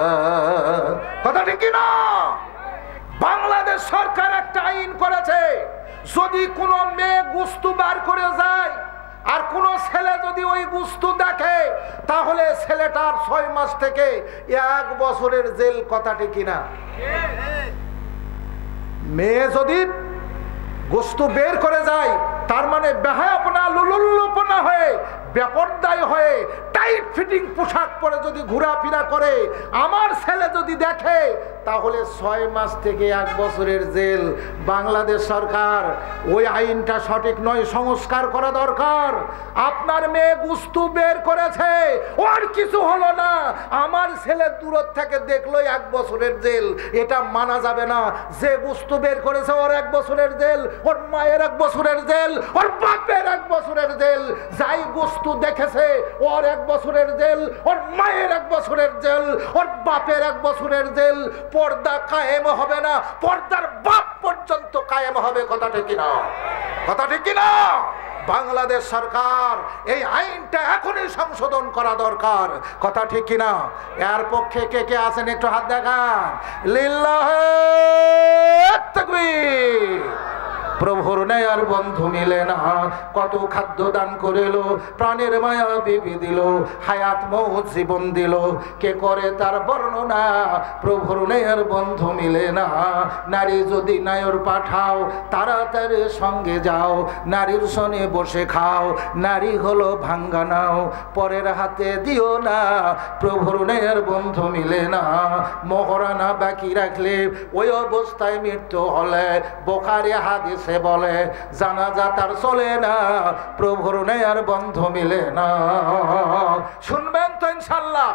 কথা ঠিক না? বাংলাদেশ সরকার একটা আইন করেছে, যদি কোনো মেয়ে গোস্ত বার করে যায় আর কোন ছেলে যদি ওই গুস্তু দেখে, তাহলে ছেলেটার 6 মাস থেকে 1 বছরের জেল। কথা ঠিক কিনা? মেয়ে যদি গোস্তু বের করে যায়, তার মানে বেহায়াপনা, লুলুল্লুপনা হয়ে, বেপরদায় হয়ে, টাইট ফিটিং পোশাক পরে যদি ঘোরাফেরা করে, আমার ছেলে যদি দেখে, তাহলে 6 মাস থেকে 1 বছরের জেল। বাংলাদেশ সরকার ওই আইনটা সঠিক নয়, সংস্কার করা দরকার। আপনার মেয়ে গুস্তু বের করেছে, ওর কিছু হলো না, আমার ছেলে দূর থেকে দেখলো 1 বছরের জেল। এটা মানা যাবে না। যে গুস্তু বের করেছে ওর 1 বছরের জেল, ওর মায়ের 1 বছরের জেল, ওর বাপের 1 বছরের জেল। যাই গুস্তু দেখেছে ওর 1 বছরের জেল, ওর মায়ের 1 বছরের জেল, ওর বাপের 1 বছরের জেল। পর্দা কায়েম হবে না, পর্দার বাপ পর্যন্ত কায়েম হবে। কথা ঠিক কিনা? কথা ঠিক কিনা? বাংলাদেশ সরকার এই আইনটা এখনই সংশোধন করা দরকার। কথা ঠিক কিনা? এর পক্ষে কে কে আছেন একটু হাত দেখান। লিল্লাহি তাকবীর। প্রভুর নেয়ার বন্ধু মিলে না, কত খাদ্য দান করিল, প্রাণের মায়া বিবি দিল, হায়াত মৌত জীবন দিল, কে করে তার বর্ণনা। প্রভুর নেয়ার বন্ধু মিলে না, নারী যদি নায়র পাঠাও, তাড়াতাড়ি সঙ্গে যাও, নারীর সনে বসে খাও, নারী হলো ভাঙ্গা নাও, পরের হাতে দিও না। প্রভুর নেয়ার বন্ধু মিলে না, মহরানা বাকি রাখলে ওই অবস্থায় মৃত্যু হলে বুখারী হাদিস বলে জানাজা তার চলে না। প্রভুর নেয়ার বন্ধু মিলে না। শুনবেন তো ইনশাআল্লাহ।